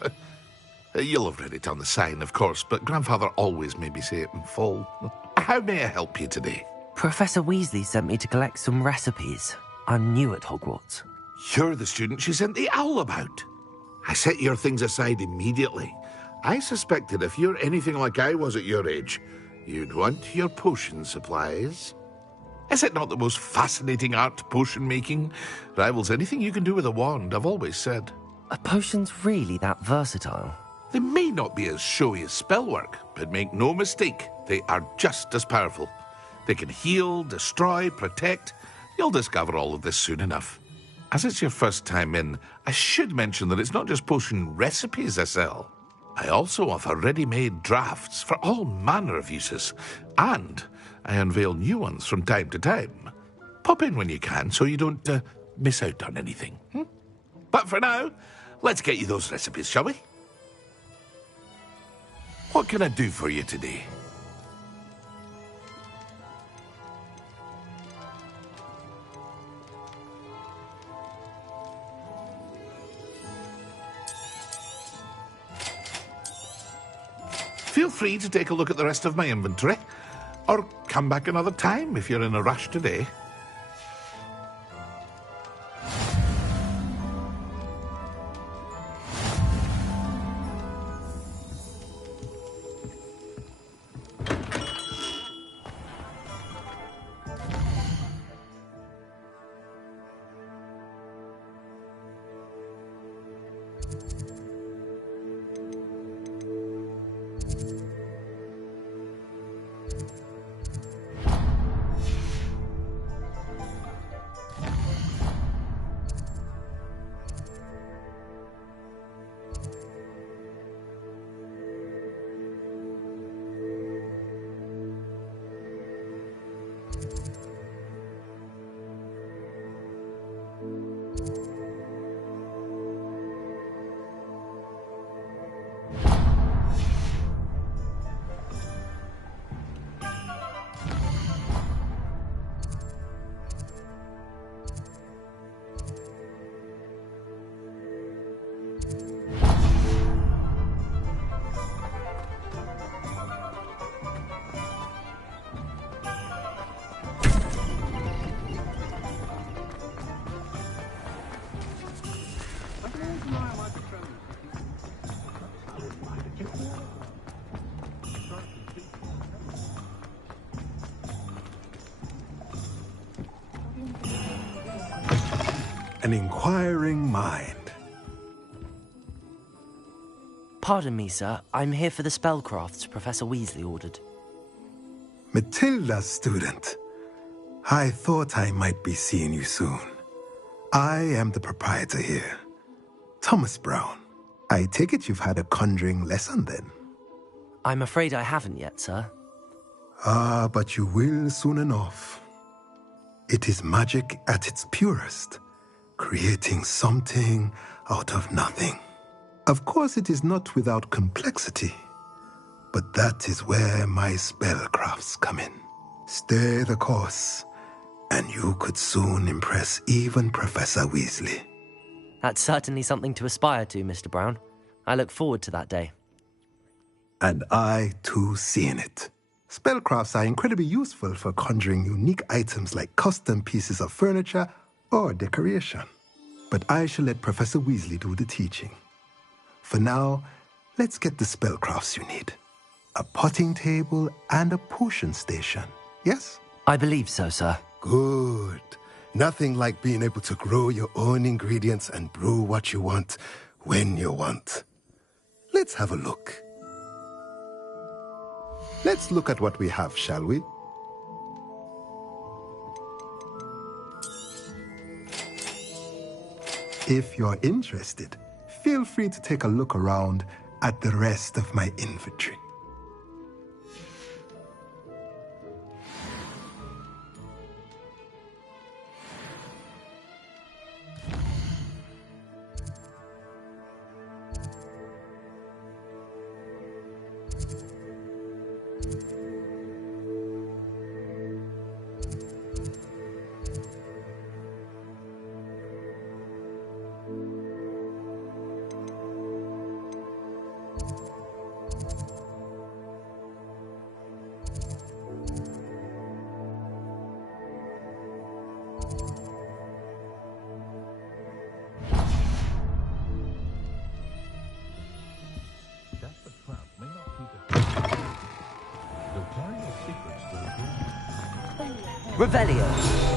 You'll have read it on the sign, of course, but Grandfather always made me say it in full. How may I help you today? Professor Weasley sent me to collect some recipes. I'm new at Hogwarts. You're the student she sent the owl about. I set your things aside immediately. I suspected if you're anything like I was at your age, you'd want your potion supplies. Is it not the most fascinating art, potion making? Rivals anything you can do with a wand, I've always said. Are potions really that versatile? They may not be as showy as spellwork, but make no mistake, they are just as powerful. They can heal, destroy, protect. You'll discover all of this soon enough. As it's your first time in, I should mention that it's not just potion recipes I sell. I also offer ready-made drafts for all manner of uses, and I unveil new ones from time to time. Pop in when you can so you don't miss out on anything. But for now, let's get you those recipes, shall we? What can I do for you today? Feel free to take a look at the rest of my inventory, or come back another time if you're in a rush today. an inquiring mind. Pardon me, sir. I'm here for the spellcrafts Professor Weasley ordered. Matilda's student. I thought I might be seeing you soon. I am the proprietor here, Thomas Brown. I take it you've had a conjuring lesson then? I'm afraid I haven't yet, sir. Ah, but you will soon enough. It is magic at its purest, creating something out of nothing. Of course, it is not without complexity, but that is where my spellcrafts come in. Stay the course, and you could soon impress even Professor Weasley. That's certainly something to aspire to, Mr. Brown. I look forward to that day. And I, too, seeing it. Spellcrafts are incredibly useful for conjuring unique items like custom pieces of furniture or decoration. But I shall let Professor Weasley do the teaching. For now, let's get the spellcrafts you need. A potting table and a potion station, yes? I believe so, sir. Good. Nothing like being able to grow your own ingredients and brew what you want when you want. Let's have a look. Let's look at what we have, shall we? If you're interested, feel free to take a look around at the rest of my inventory. Revelio.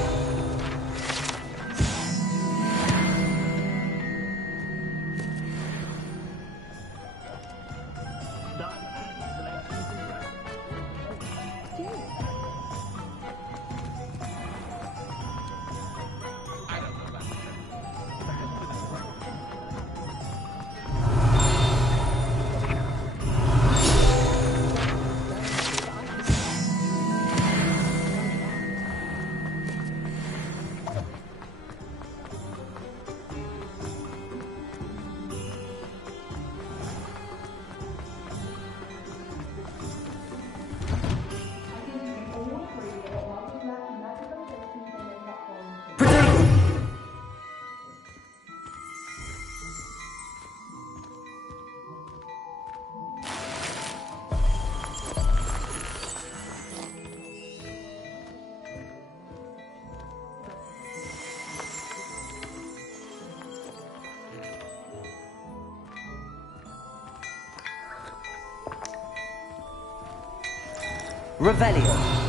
Revelio.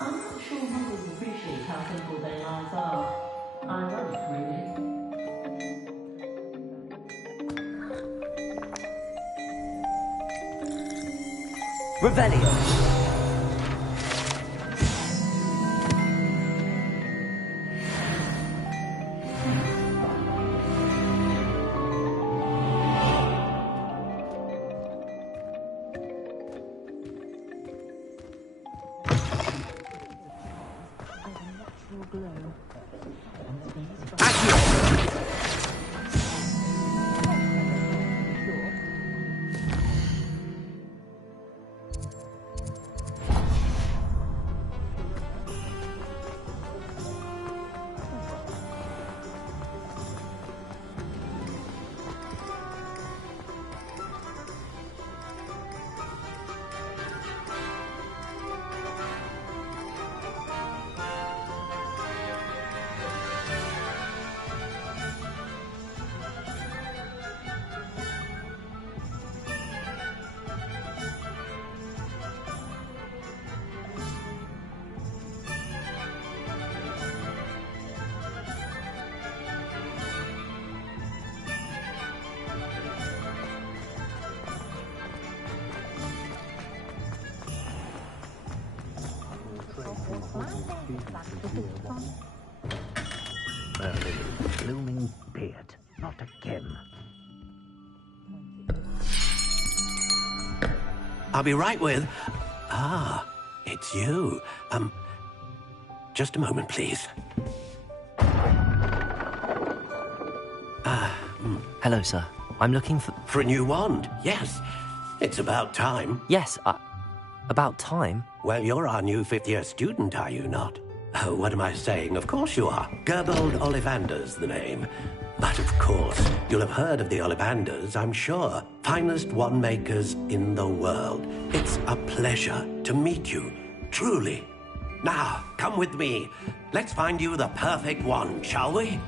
I'm not sure muggles appreciate how simple their lives are. Ironic, really. Revelio. Blooming beard. Not again. I'll be right with... Ah, it's you. Just a moment, please. Hello, sir. I'm looking for... For a new wand, yes. It's about time. Yes, about time? Well, you're our new fifth-year student, are you not? Oh, what am I saying? Of course you are. Gerbold Ollivander's the name. But of course, you'll have heard of the Ollivanders, I'm sure. Finest wand makers in the world. It's a pleasure to meet you, truly. Now, come with me. Let's find you the perfect wand, shall we?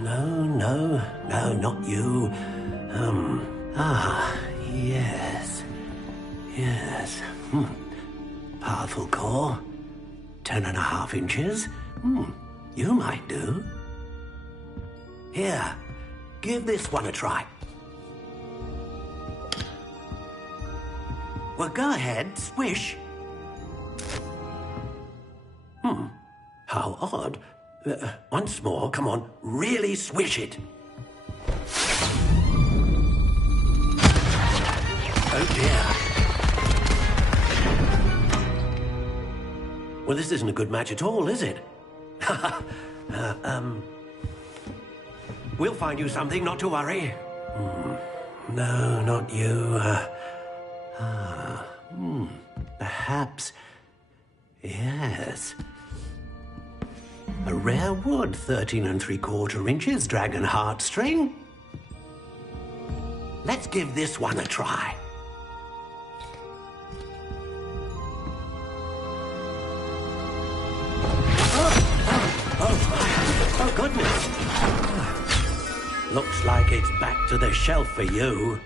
No, not you. Yes. Powerful core. 10.5 inches. You might do. Here, give this one a try. Well, go ahead, swish. How odd. Once more, come on, really swish it. Oh dear. Well, this isn't a good match at all, is it? We'll find you something, not to worry. No, not you. Perhaps... Yes. A rare wood, 13 3/4 inches, dragon heartstring. Let's give this one a try. Oh, goodness. Looks like it's back to the shelf for you.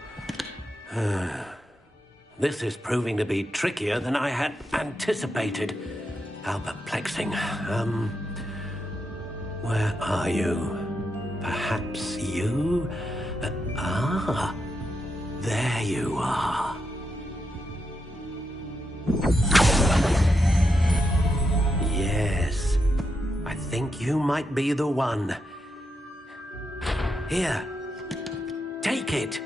This is proving to be trickier than I had anticipated. How perplexing. Where are you? Perhaps you? There you are. Yes, I think you might be the one. Here, take it.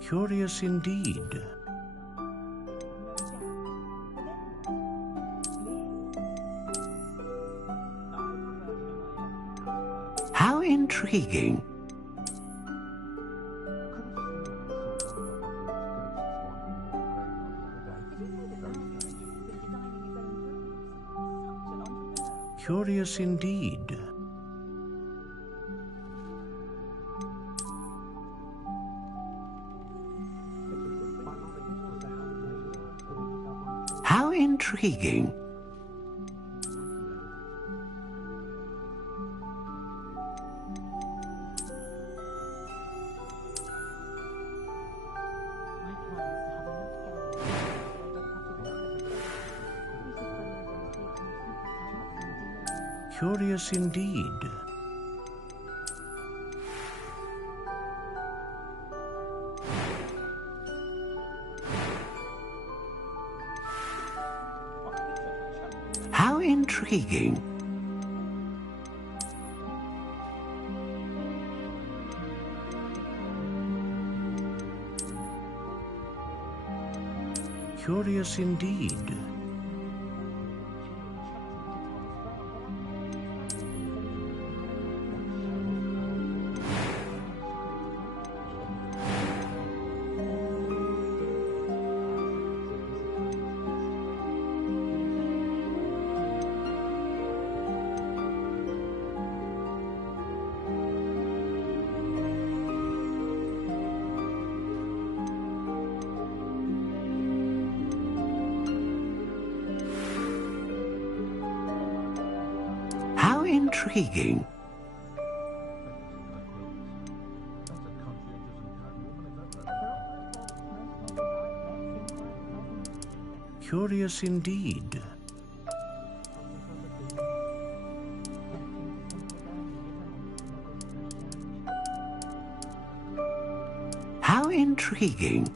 Curious indeed. How intriguing. Curious indeed. How intriguing. Curious indeed. How intriguing. Curious indeed. How intriguing. Curious indeed. How intriguing.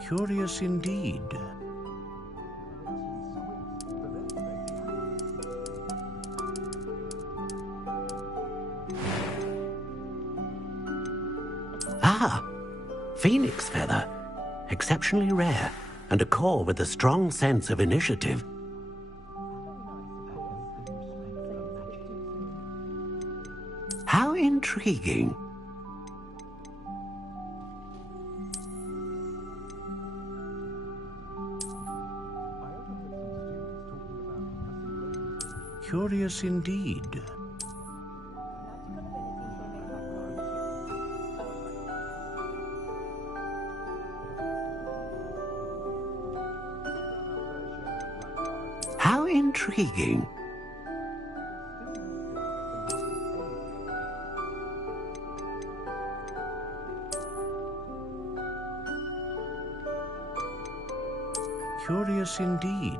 Curious indeed. Ah, phoenix feather. Exceptionally rare, and a core with a strong sense of initiative. How intriguing. Curious indeed. How intriguing. Curious indeed.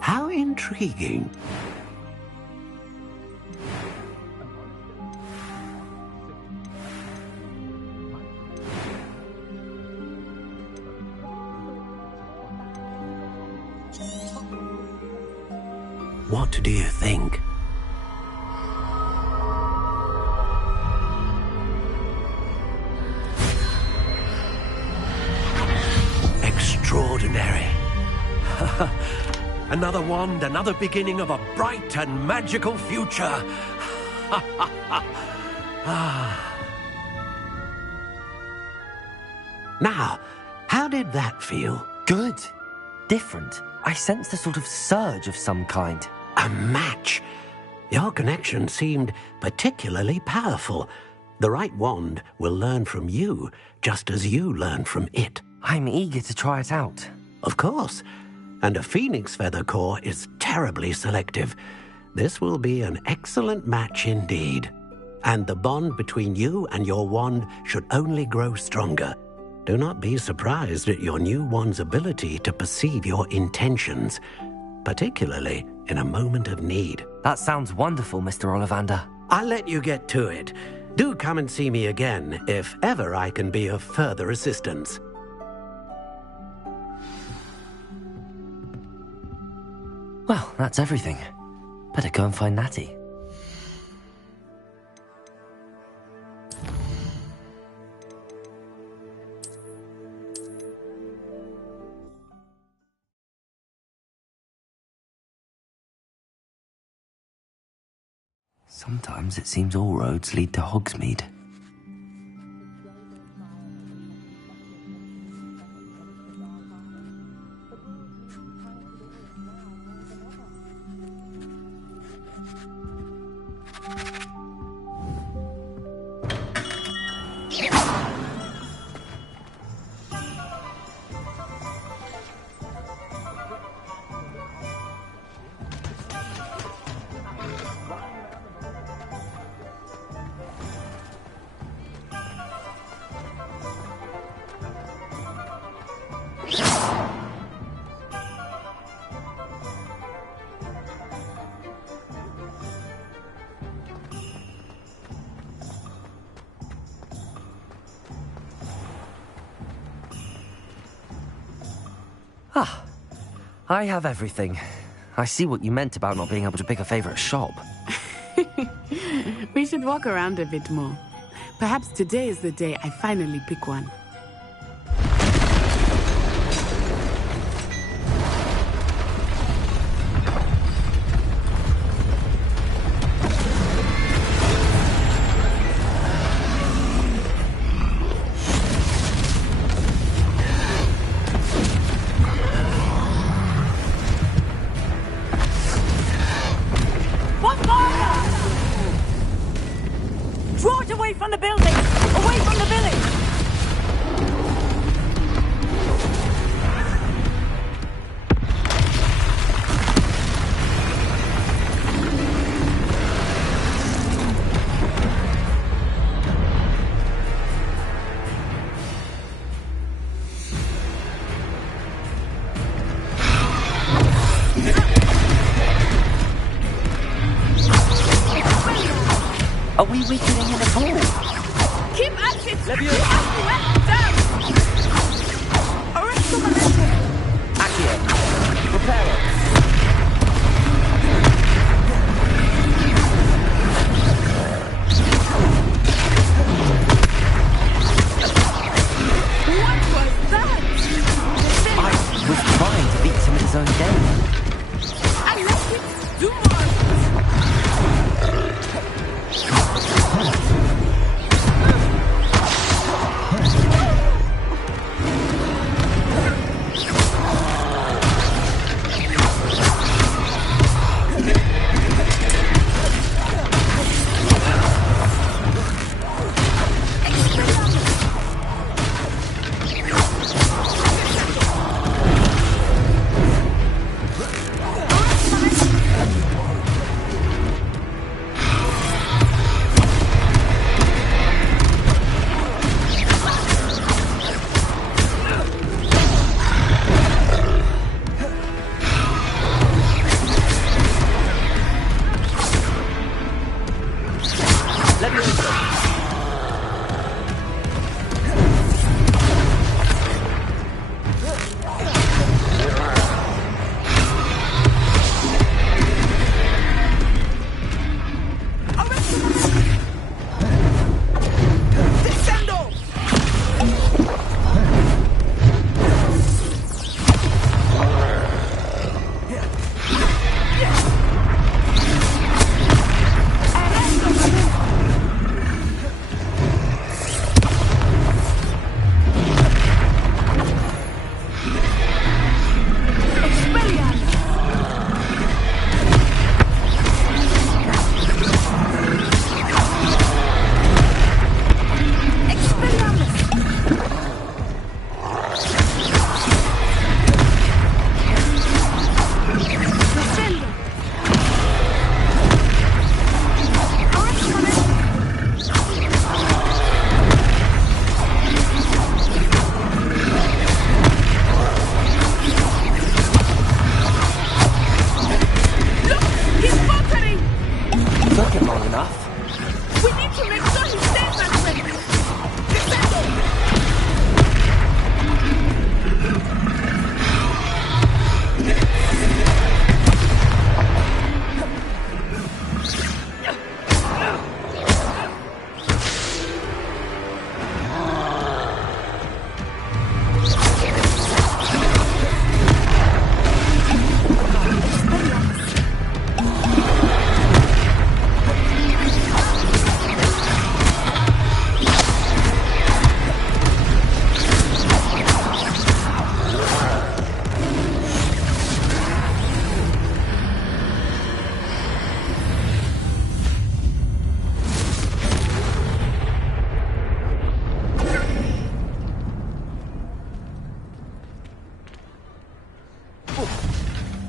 How intriguing. What do you think? Extraordinary. Another wand, another beginning of a bright and magical future. Now, how did that feel? Good. Different. I sensed a sort of surge of some kind. A match. Your connection seemed particularly powerful. The right wand will learn from you, just as you learn from it. I'm eager to try it out. Of course. And a phoenix feather core is terribly selective. This will be an excellent match indeed. And the bond between you and your wand should only grow stronger. Do not be surprised at your new wand's ability to perceive your intentions, particularly in a moment of need. That sounds wonderful, Mr. Ollivander. I'll let you get to it. Do come and see me again if ever I can be of further assistance. Well, that's everything. Better go and find Natty. Sometimes it seems all roads lead to Hogsmeade. Ah, I have everything. I see what you meant about not being able to pick a favorite shop. We should walk around a bit more. Perhaps today is the day I finally pick one. Draw it away from the building! Away from the village! Are we weakening him at all? Keep at it! Leviosa! Down! Arresto momentum! Accio. Reparo. What was that? I was trying to beat him at his own game. I like it! Do more!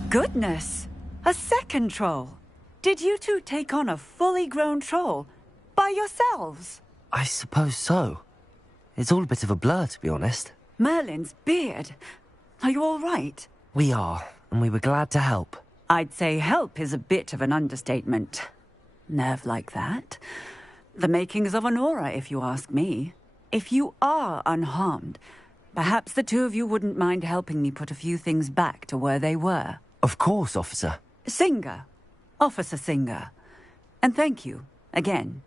Goodness! A second troll! Did you two take on a fully grown troll? By yourselves? I suppose so. It's all a bit of a blur, to be honest. Merlin's beard. Are you all right? We are, and we were glad to help. I'd say help is a bit of an understatement. Nerve like that. The makings of an aura, if you ask me. If you are unharmed, perhaps the two of you wouldn't mind helping me put a few things back to where they were. Of course, officer. Singer. Officer Singer. And thank you, again.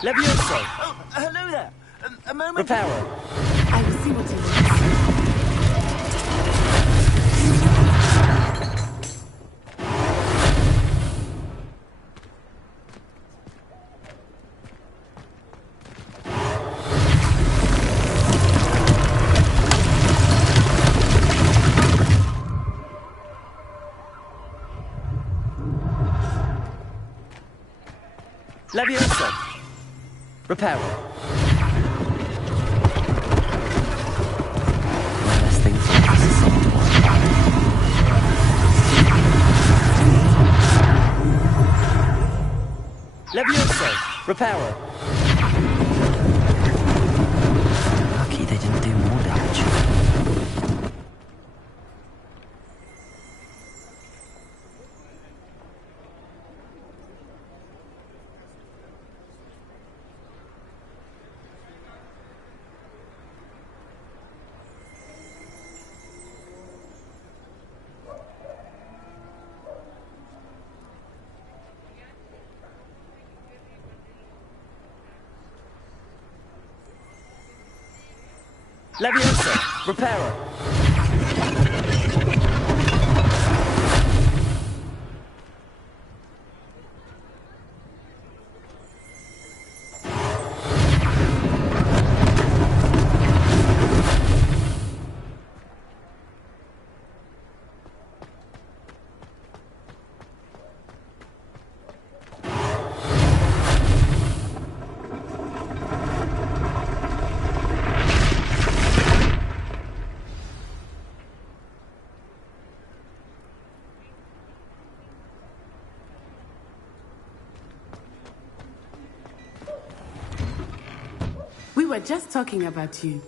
Levioso! Oh, hello there! A moment... Reparo. I will see what you want. Levioso. Reparo. Less things to process on. Levioso. Reparo. Lucky they didn't do more damage. Leviosa! Reparo! We were just talking about you.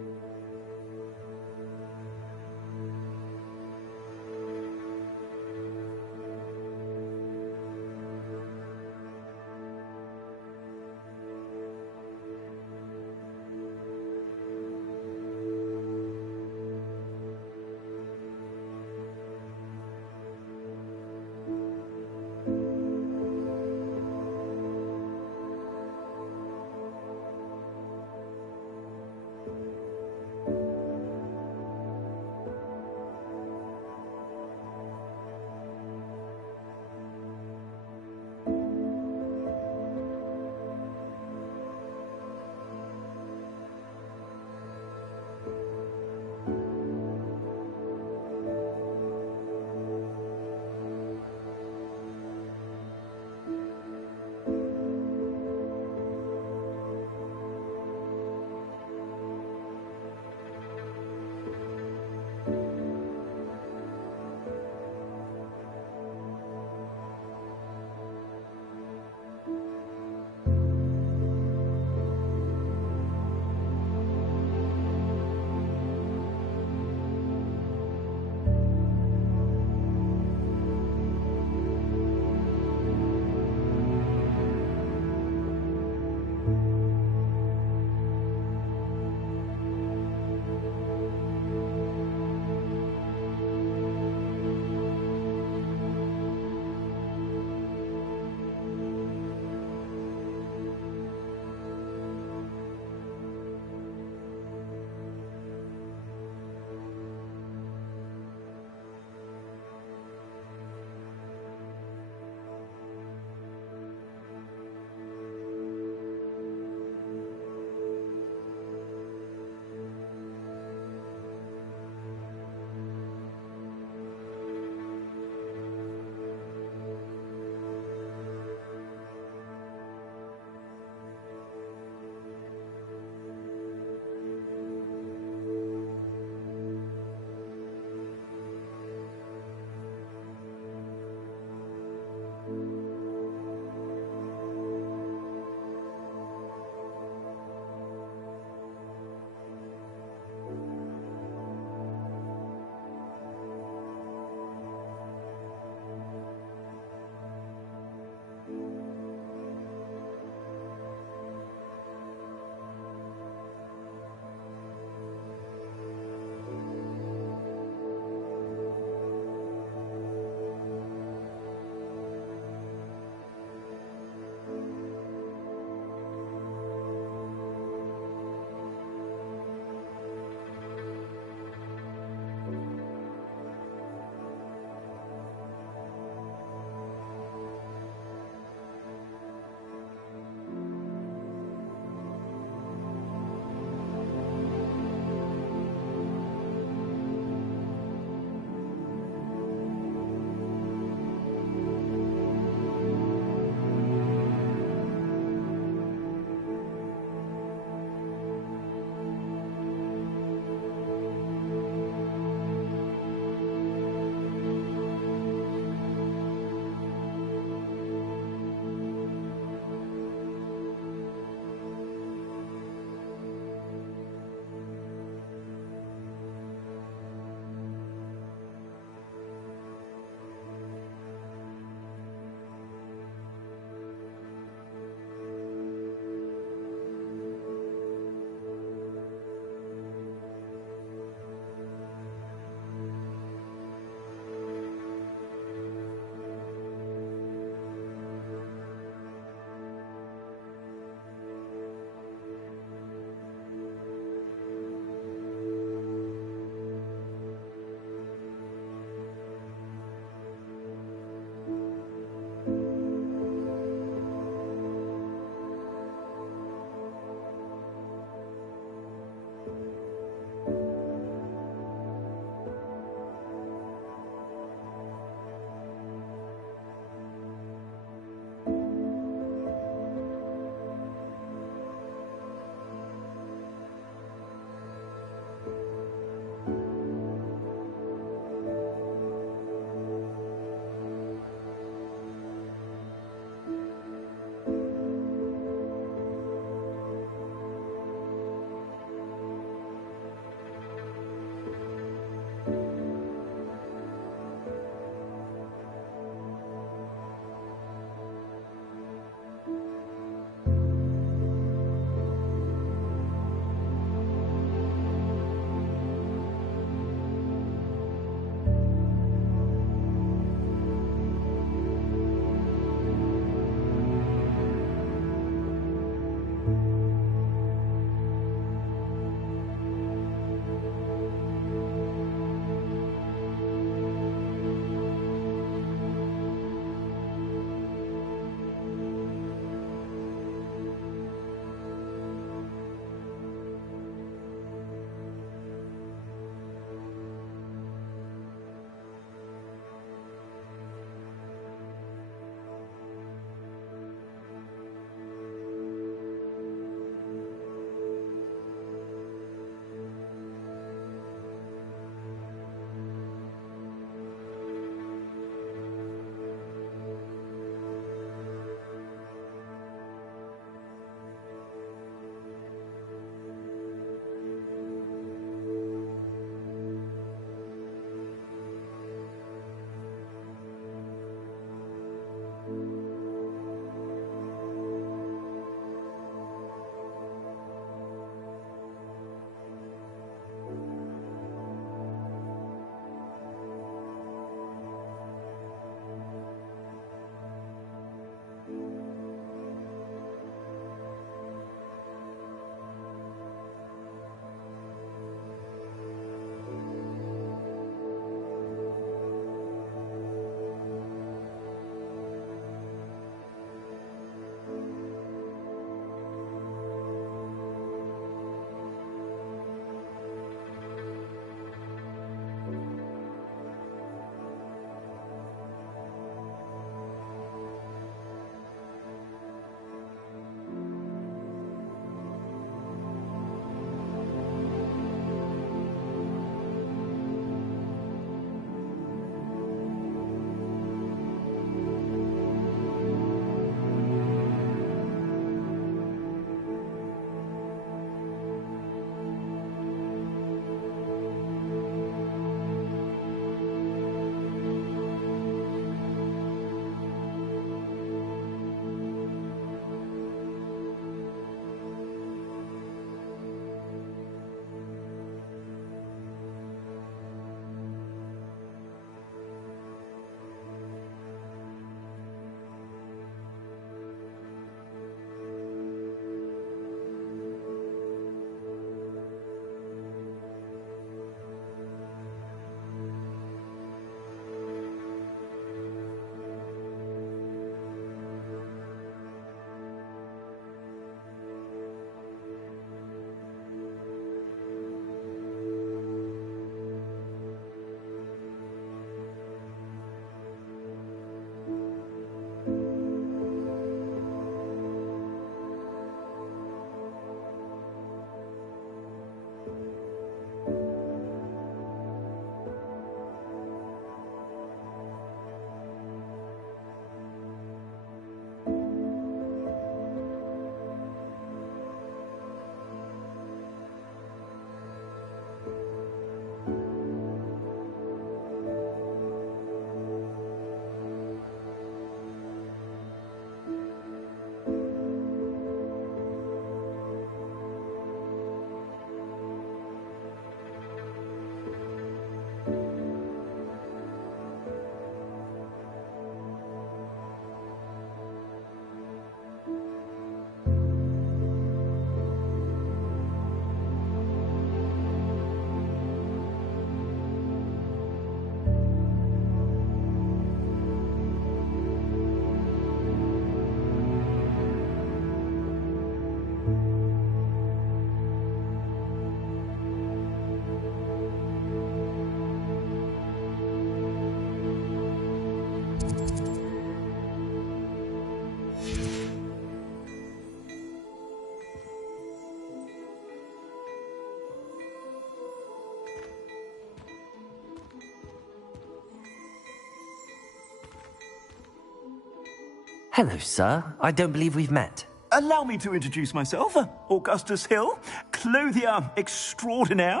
Hello, sir. I don't believe we've met. Allow me to introduce myself, Augustus Hill, clothier extraordinaire.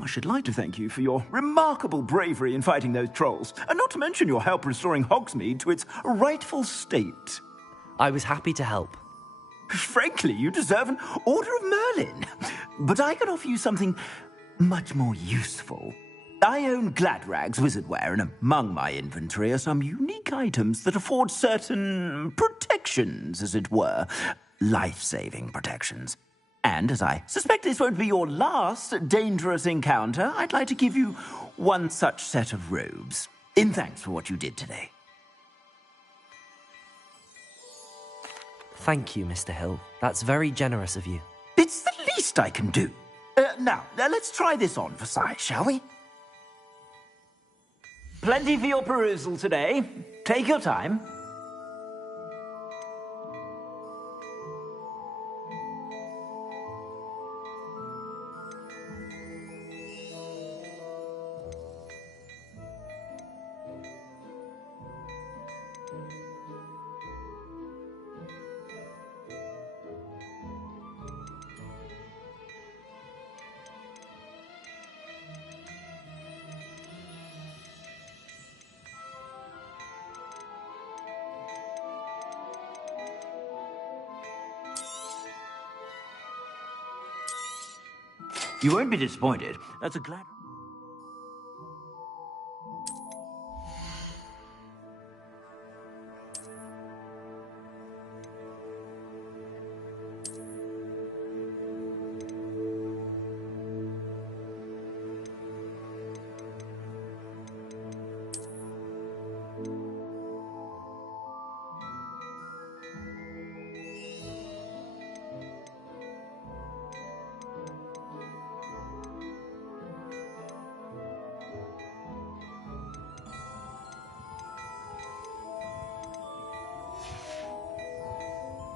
I should like to thank you for your remarkable bravery in fighting those trolls, and not to mention your help restoring Hogsmeade to its rightful state. I was happy to help. Frankly, you deserve an Order of Merlin. But I can offer you something much more useful. I own Gladrag's wizardware, and among my inventory are some unique items that afford certain protections, as it were. Life-saving protections. And as I suspect this won't be your last dangerous encounter, I'd like to give you one such set of robes, in thanks for what you did today. Thank you, Mr. Hill. That's very generous of you. It's the least I can do. Now, let's try this on for size, shall we? Plenty for your perusal today. Take your time. You won't be disappointed. That's a glad...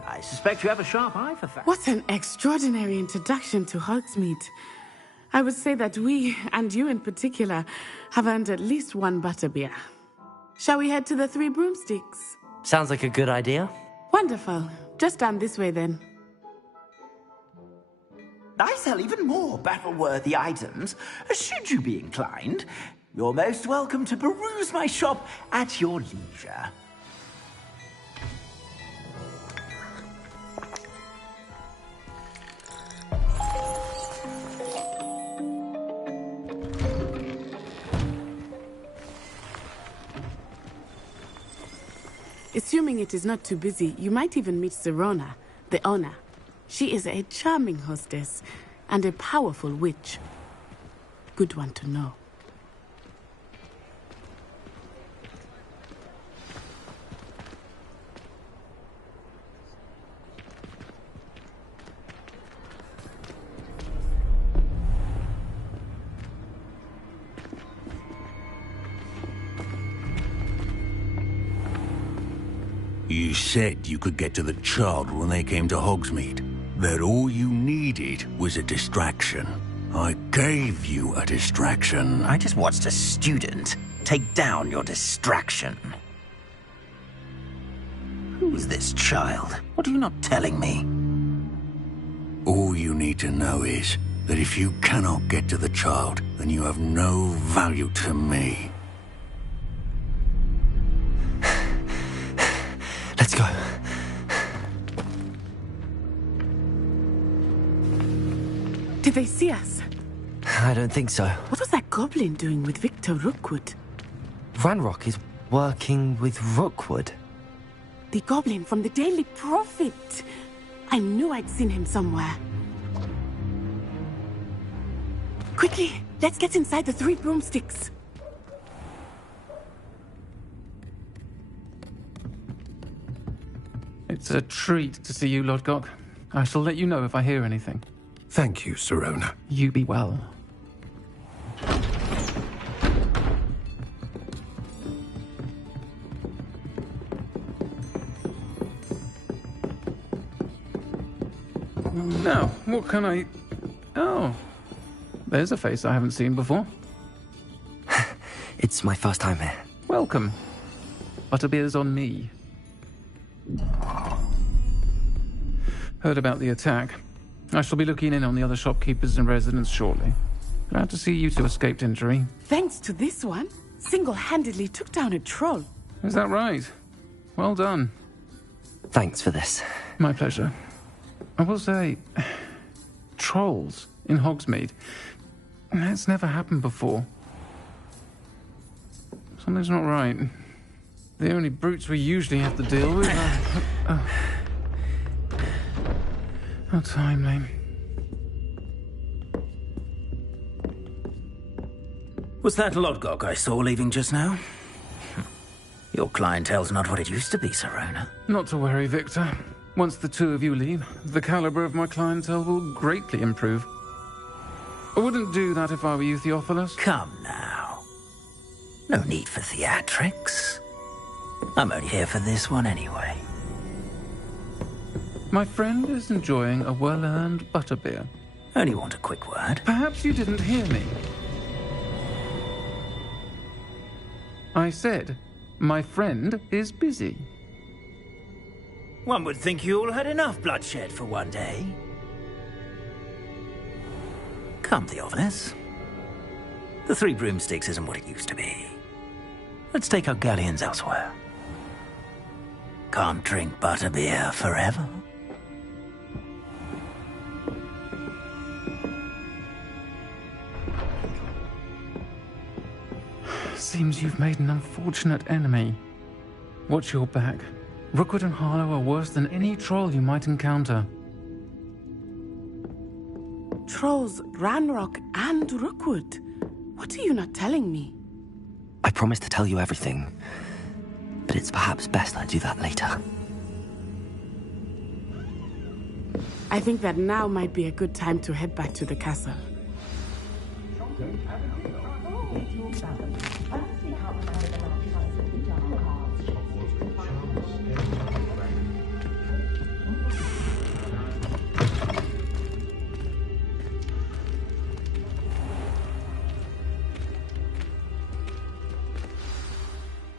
I suspect you have a sharp eye for facts. What an extraordinary introduction to Hogsmeade. I would say that we, and you in particular, have earned at least one butterbeer. Shall we head to the Three Broomsticks? Sounds like a good idea. Wonderful. Just down this way then. I sell even more battle-worthy items. Should you be inclined, you're most welcome to peruse my shop at your leisure. Assuming it is not too busy, you might even meet Serona, the owner. She is a charming hostess and a powerful witch. Good one to know. You said you could get to the child when they came to Hogsmeade. That all you needed was a distraction. I gave you a distraction. I just watched a student take down your distraction. Who is this child? What are you not telling me? All you need to know is that if you cannot get to the child, then you have no value to me. Let's go. Did they see us? I don't think so. What was that goblin doing with Victor Rookwood? Ranrock is working with Rookwood. The goblin from the Daily Prophet. I knew I'd seen him somewhere. Quickly, let's get inside the Three Broomsticks. It's a treat to see you, Lodgok. I shall let you know if I hear anything. Thank you, Serona. You be well. Now, what can I... Oh, there's a face I haven't seen before. It's my first time here. Welcome. Butterbeer's on me. Heard about the attack. I shall be looking in on the other shopkeepers and residents shortly. Glad to see you two escaped injury. Thanks to this one, single-handedly took down a troll. Is that right? Well done. Thanks for this. My pleasure. I will say, trolls in Hogsmeade. That's never happened before. Something's not right. The only brutes we usually have to deal with are... How timely. Was that Lodgok I saw leaving just now? Your clientele's not what it used to be, Serona. Not to worry, Victor. Once the two of you leave, the caliber of my clientele will greatly improve. I wouldn't do that if I were you, Theophilus. Come now. No need for theatrics. I'm only here for this one anyway. My friend is enjoying a well-earned butterbeer. Only want a quick word. Perhaps you didn't hear me. I said, my friend is busy. One would think you all had enough bloodshed for one day. Come, Theophilus. The Three Broomsticks isn't what it used to be. Let's take our galleons elsewhere. Can't drink butterbeer forever. Seems you've made an unfortunate enemy. Watch your back. Rookwood and Harlow are worse than any troll you might encounter. Trolls, Ranrock, and Rookwood. What are you not telling me? I promised to tell you everything, but it's perhaps best I do that later. I think that now might be a good time to head back to the castle.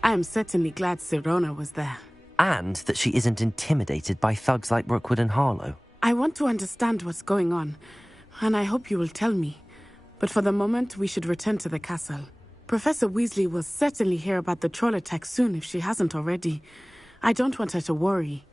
I am certainly glad Serona was there. And that she isn't intimidated by thugs like Rookwood and Harlow. I want to understand what's going on, and I hope you will tell me. But for the moment, we should return to the castle. Professor Weasley will certainly hear about the troll attack soon if she hasn't already. I don't want her to worry.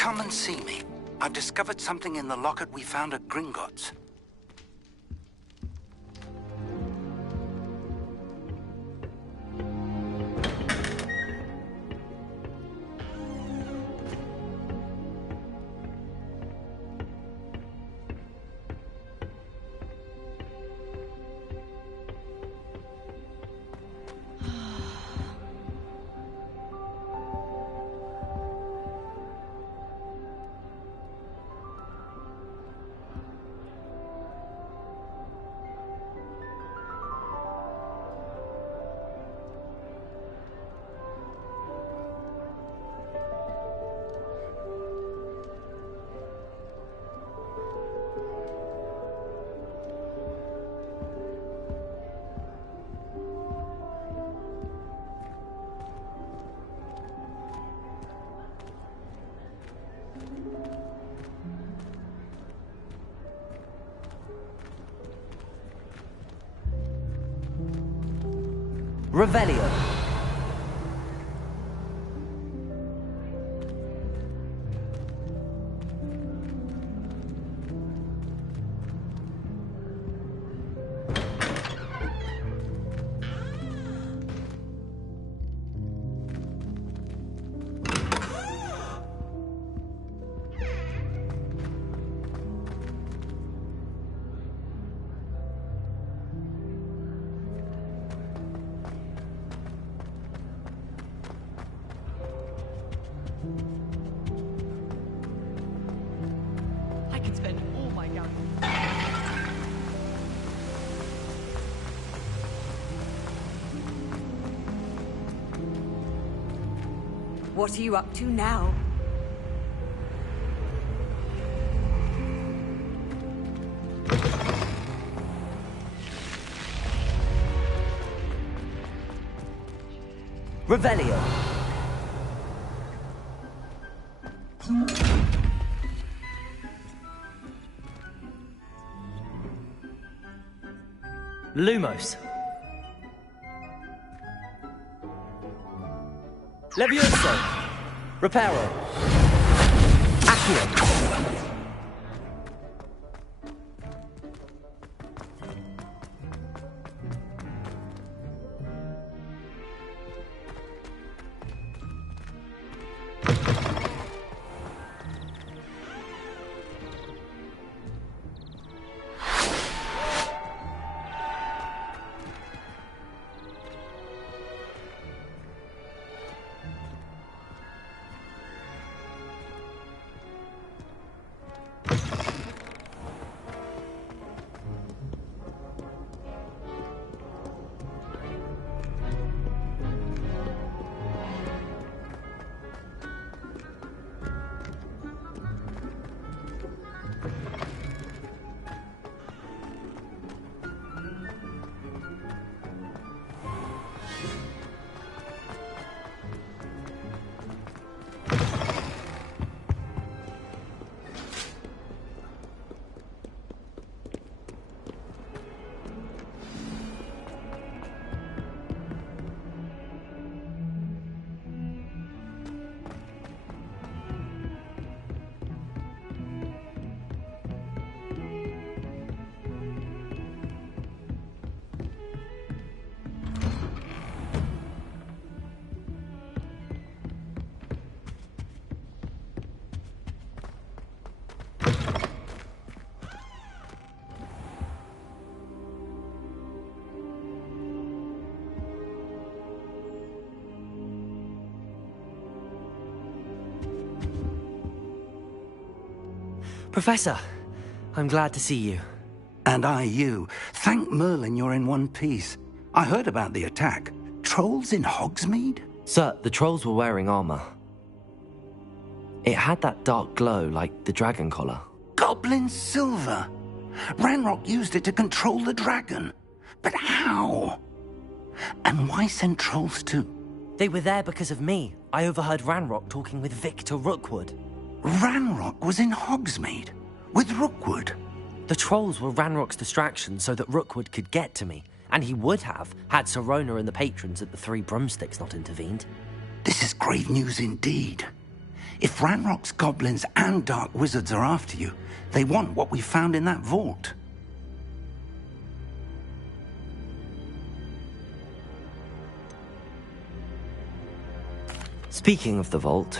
Come and see me. I've discovered something in the locket we found at Gringotts. Revelio. What are you up to now? Revelio. Lumos. Levioso. Reparo. Accio. Professor, I'm glad to see you. And I you. Thank Merlin you're in one piece. I heard about the attack. Trolls in Hogsmeade? Sir, the trolls were wearing armor. It had that dark glow like the dragon collar. Goblin silver! Ranrock used it to control the dragon. But how? And why send trolls too? They were there because of me. I overheard Ranrock talking with Victor Rookwood. Ranrock was in Hogsmeade? With Rookwood? The trolls were Ranrock's distraction so that Rookwood could get to me. And he would have, had Sirona and the patrons at the Three Broomsticks not intervened. This is grave news indeed. If Ranrock's goblins and dark wizards are after you, they want what we found in that vault. Speaking of the vault,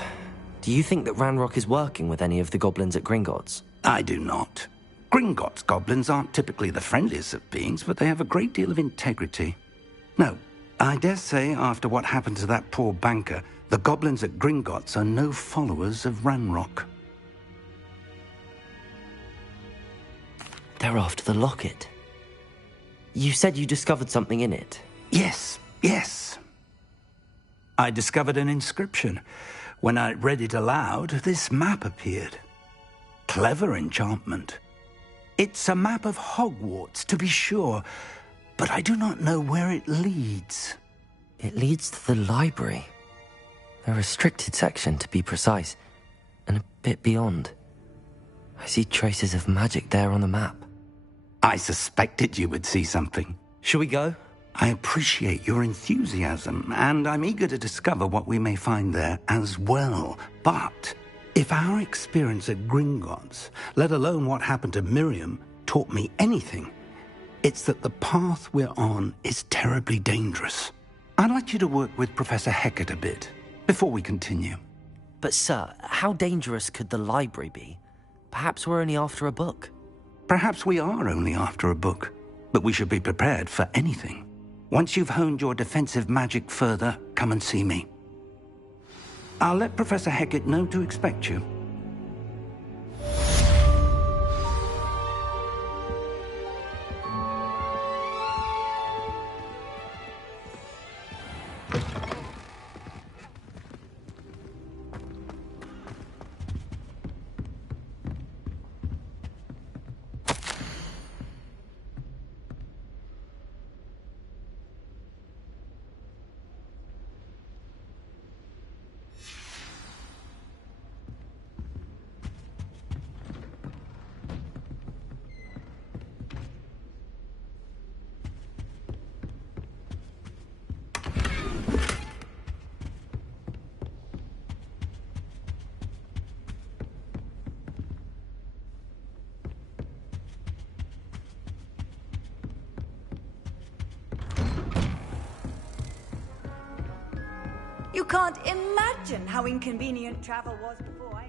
do you think that Ranrock is working with any of the goblins at Gringotts? I do not. Gringotts goblins aren't typically the friendliest of beings, but they have a great deal of integrity. No, I dare say after what happened to that poor banker, the goblins at Gringotts are no followers of Ranrock. They're after the locket. You said you discovered something in it. Yes. I discovered an inscription. When I read it aloud, this map appeared. Clever enchantment. It's a map of Hogwarts, to be sure, but I do not know where it leads. It leads to the library. The restricted section, to be precise, and a bit beyond. I see traces of magic there on the map. I suspected you would see something. Shall we go? I appreciate your enthusiasm, and I'm eager to discover what we may find there as well. But if our experience at Gringotts, let alone what happened to Miriam, taught me anything, it's that the path we're on is terribly dangerous. I'd like you to work with Professor Hecat a bit before we continue. But sir, how dangerous could the library be? Perhaps we're only after a book. Perhaps we are only after a book, but we should be prepared for anything. Once you've honed your defensive magic further, come and see me. I'll let Professor Hecat know to expect you. You can't imagine how inconvenient travel was before I...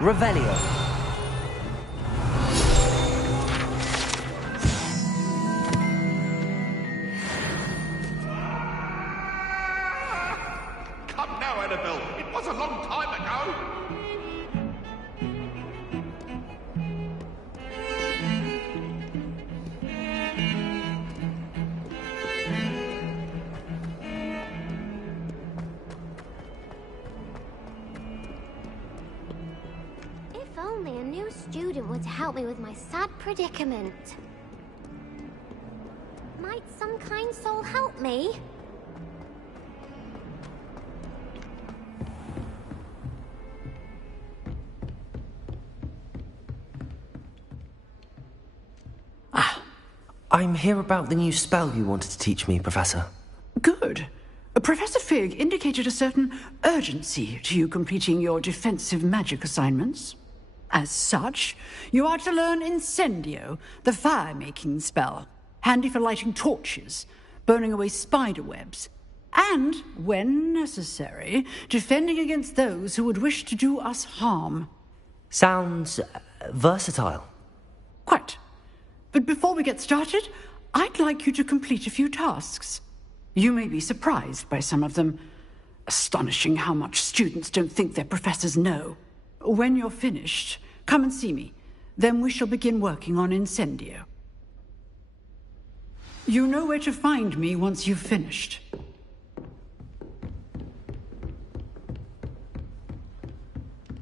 Revelio. Help me with my sad predicament. Might some kind soul help me? I'm here about the new spell you wanted to teach me, Professor. Good. Professor Fig indicated a certain urgency to you completing your defensive magic assignments. As such, you are to learn Incendio, the fire-making spell, handy for lighting torches, burning away spider webs, and, when necessary, defending against those who would wish to do us harm. Sounds versatile. Quite. But before we get started, I'd like you to complete a few tasks. You may be surprised by some of them. Astonishing how much students don't think their professors know. When you're finished, come and see me. Then we shall begin working on Incendio. You know where to find me once you've finished.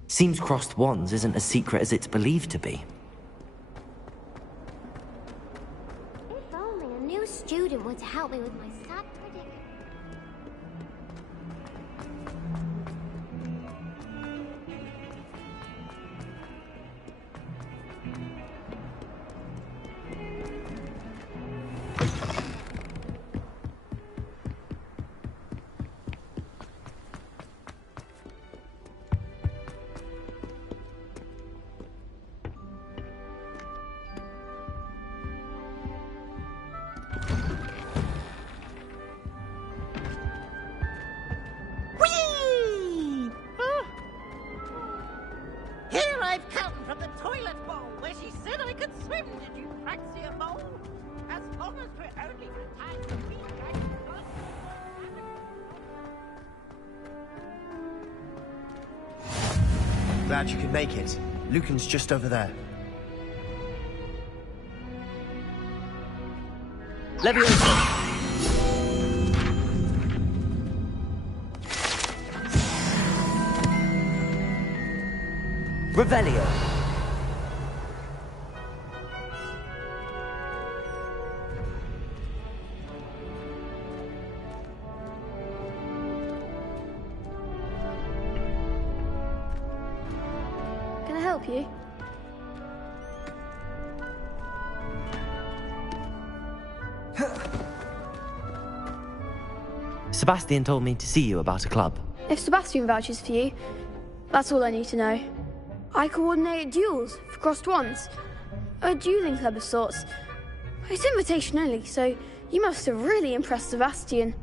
Seems crossed wands isn't as secret as it's believed to be. If only a new student student were to help me with my sad predicament. Whee! Here I've come from the toilet bowl where she said I could swim. Did you fancy a bowl? As long as we're only retired to be Glad you could make it. Lucan's just over there. Leviosa! Revelio. Can I help you? Sebastian told me to see you about a club. If Sebastian vouches for you, that's all I need to know. I coordinate duels for crossed wands. A dueling club of sorts. It's invitation only, so you must have really impressed Sebastian.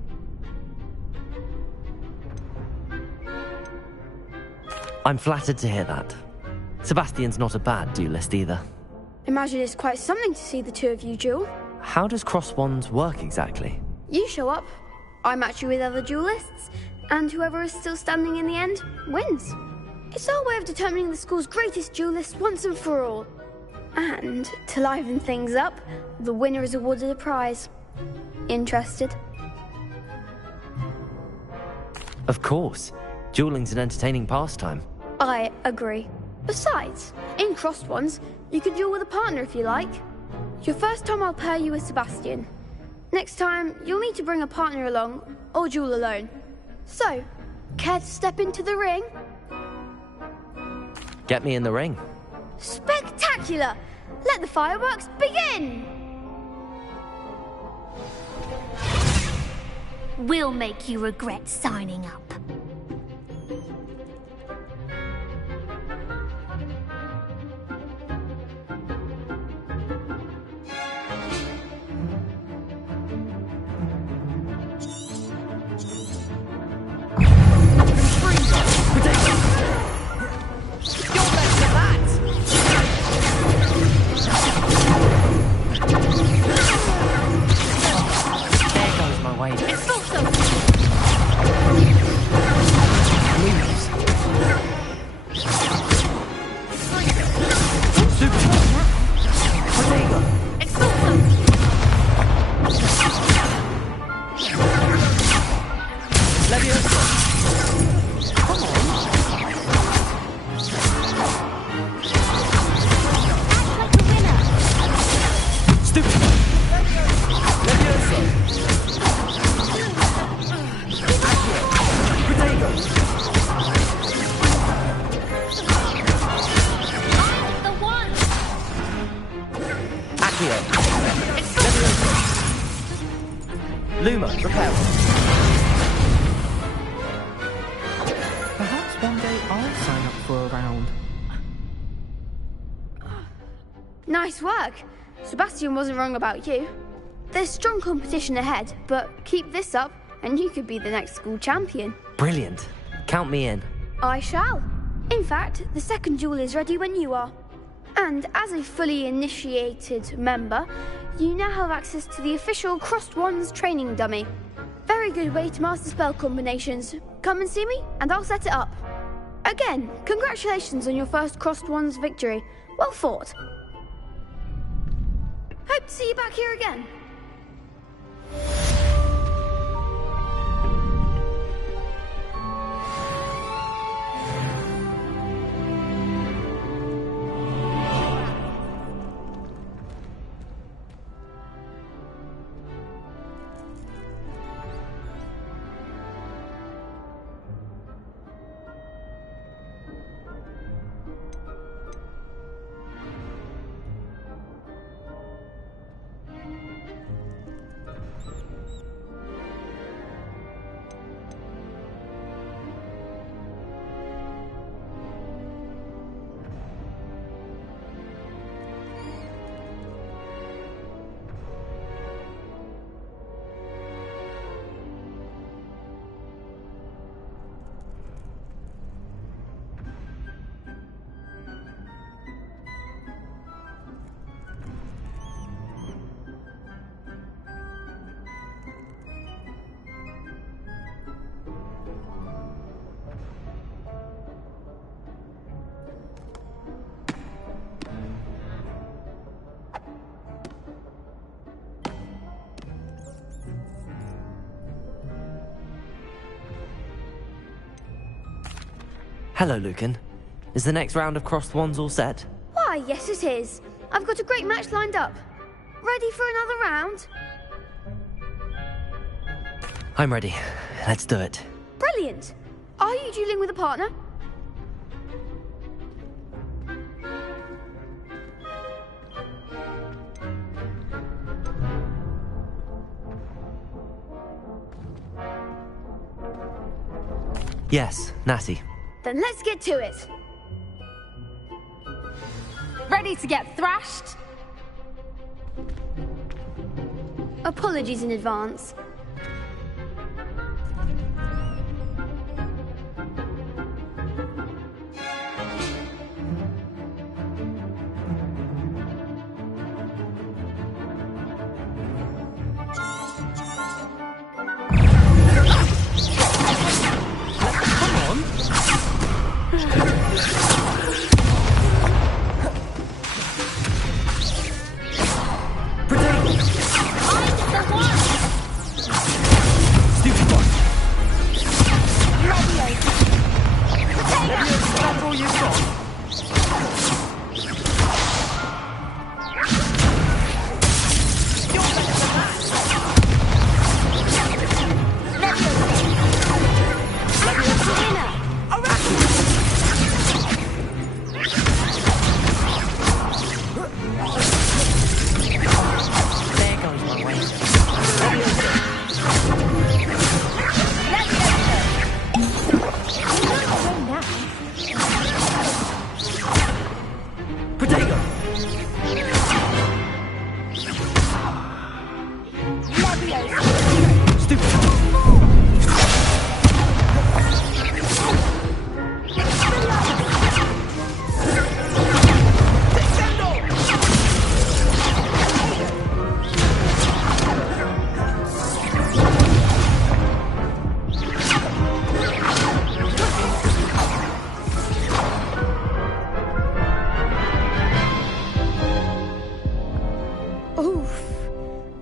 I'm flattered to hear that. Sebastian's not a bad duelist either. Imagine it's quite something to see the two of you duel. How does cross wands work exactly? You show up, I match you with other duelists, and whoever is still standing in the end wins. It's our way of determining the school's greatest duelist once and for all. And to liven things up, the winner is awarded a prize. Interested? Of course. Dueling's an entertaining pastime. I agree. Besides, in crossed ones, you could duel with a partner if you like. Your first time I'll pair you with Sebastian. Next time, you'll need to bring a partner along, or duel alone. So, care to step into the ring? Get me in the ring. Spectacular! Let the fireworks begin! We'll make you regret signing up. Luma, repel. Perhaps one day I'll sign up for a round. Nice work. Sebastian wasn't wrong about you. There's strong competition ahead, but keep this up and you could be the next school champion. Brilliant. Count me in. I shall. In fact, the second duel is ready when you are. And as a fully initiated member, you now have access to the official Crossed Wands training dummy. Very good way to master spell combinations. Come and see me, and I'll set it up. Again, congratulations on your first Crossed Wands victory. Well fought. Hope to see you back here again. Hello, Lucan. Is the next round of crossed wands all set? Why, yes it is. I've got a great match lined up. Ready for another round? I'm ready. Let's do it. Brilliant. Are you dueling with a partner? Yes, Natty. Then let's get to it. Ready to get thrashed? Apologies in advance.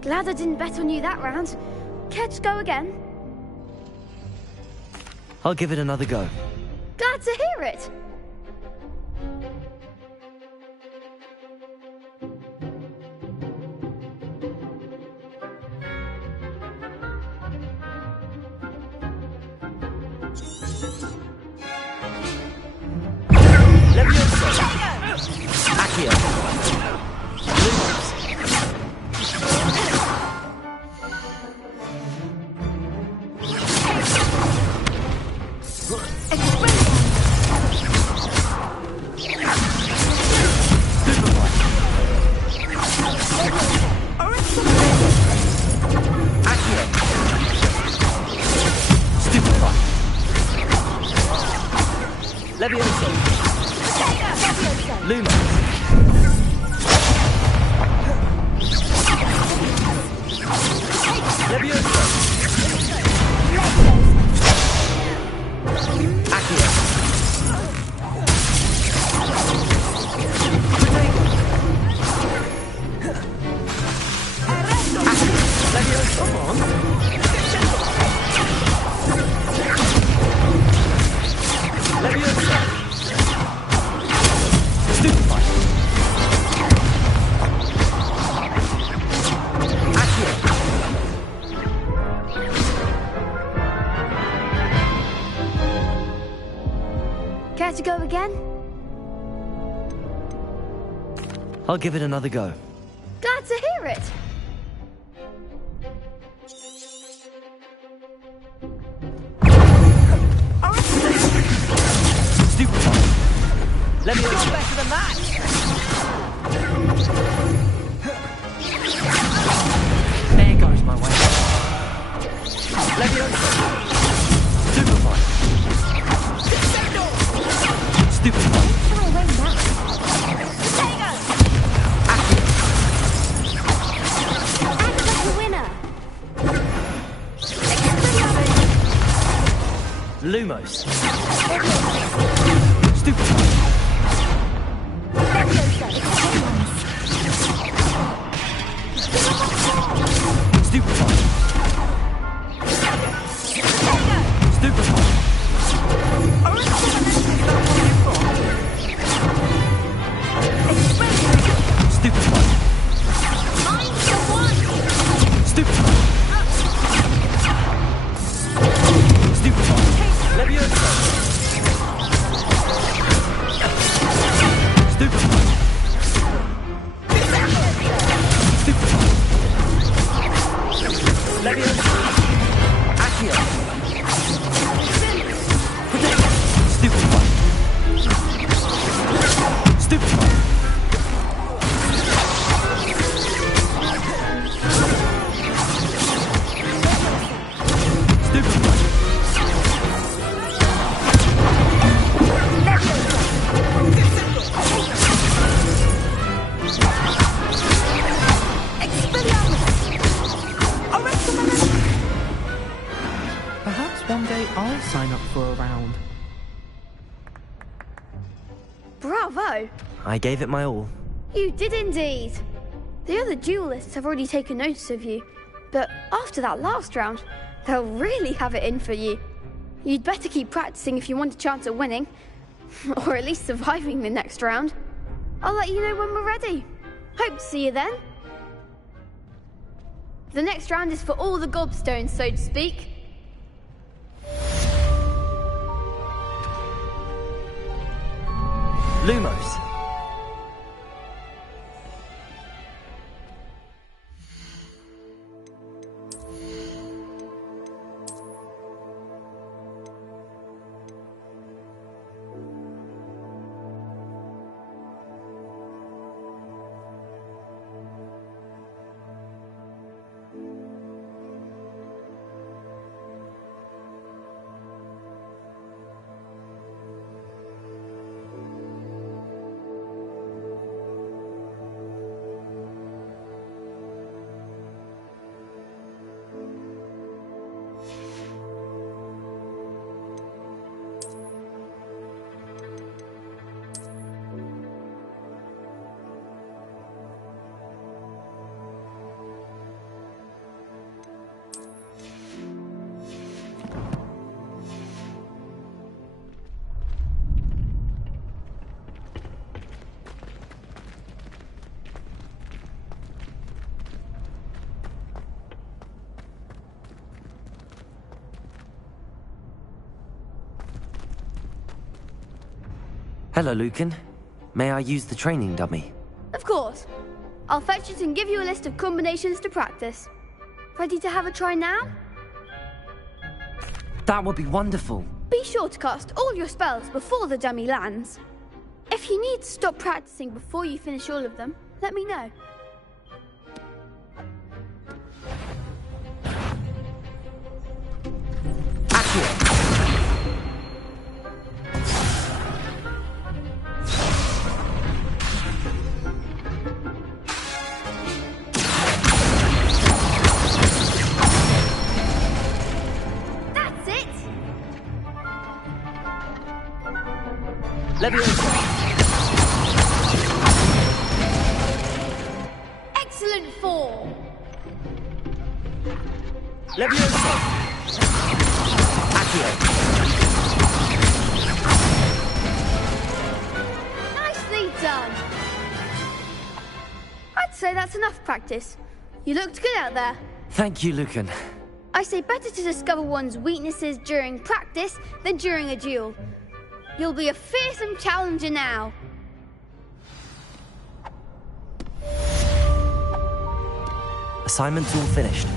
Glad I didn't bet on you that round. Care to go again? I'll give it another go. Glad to hear it. Care to go again? I'll give it another go. Glad to hear it. Let me You're better than that! There goes my way. Let me Stupefy. Stupefy. Lumos. Stupefy. Stupefy. Stupefy. Perhaps one day I'll sign up for a round. Bravo! I gave it my all. You did indeed. The other duelists have already taken notice of you, but after that last round, they'll really have it in for you. You'd better keep practicing if you want a chance at winning, or at least surviving the next round. I'll let you know when we're ready. Hope to see you then. The next round is for all the gobstones, so to speak. Lumos. Hello, Lucan. May I use the training dummy? Of course. I'll fetch it and give you a list of combinations to practice. Ready to have a try now? That would be wonderful. Be sure to cast all your spells before the dummy lands. If you need to stop practicing before you finish all of them, let me know. Excellent form. Nicely done. I'd say that's enough practice. You looked good out there. Thank you, Lucan. I say better to discover one's weaknesses during practice than during a duel. You'll be a fearsome challenger now. Assignment's all finished.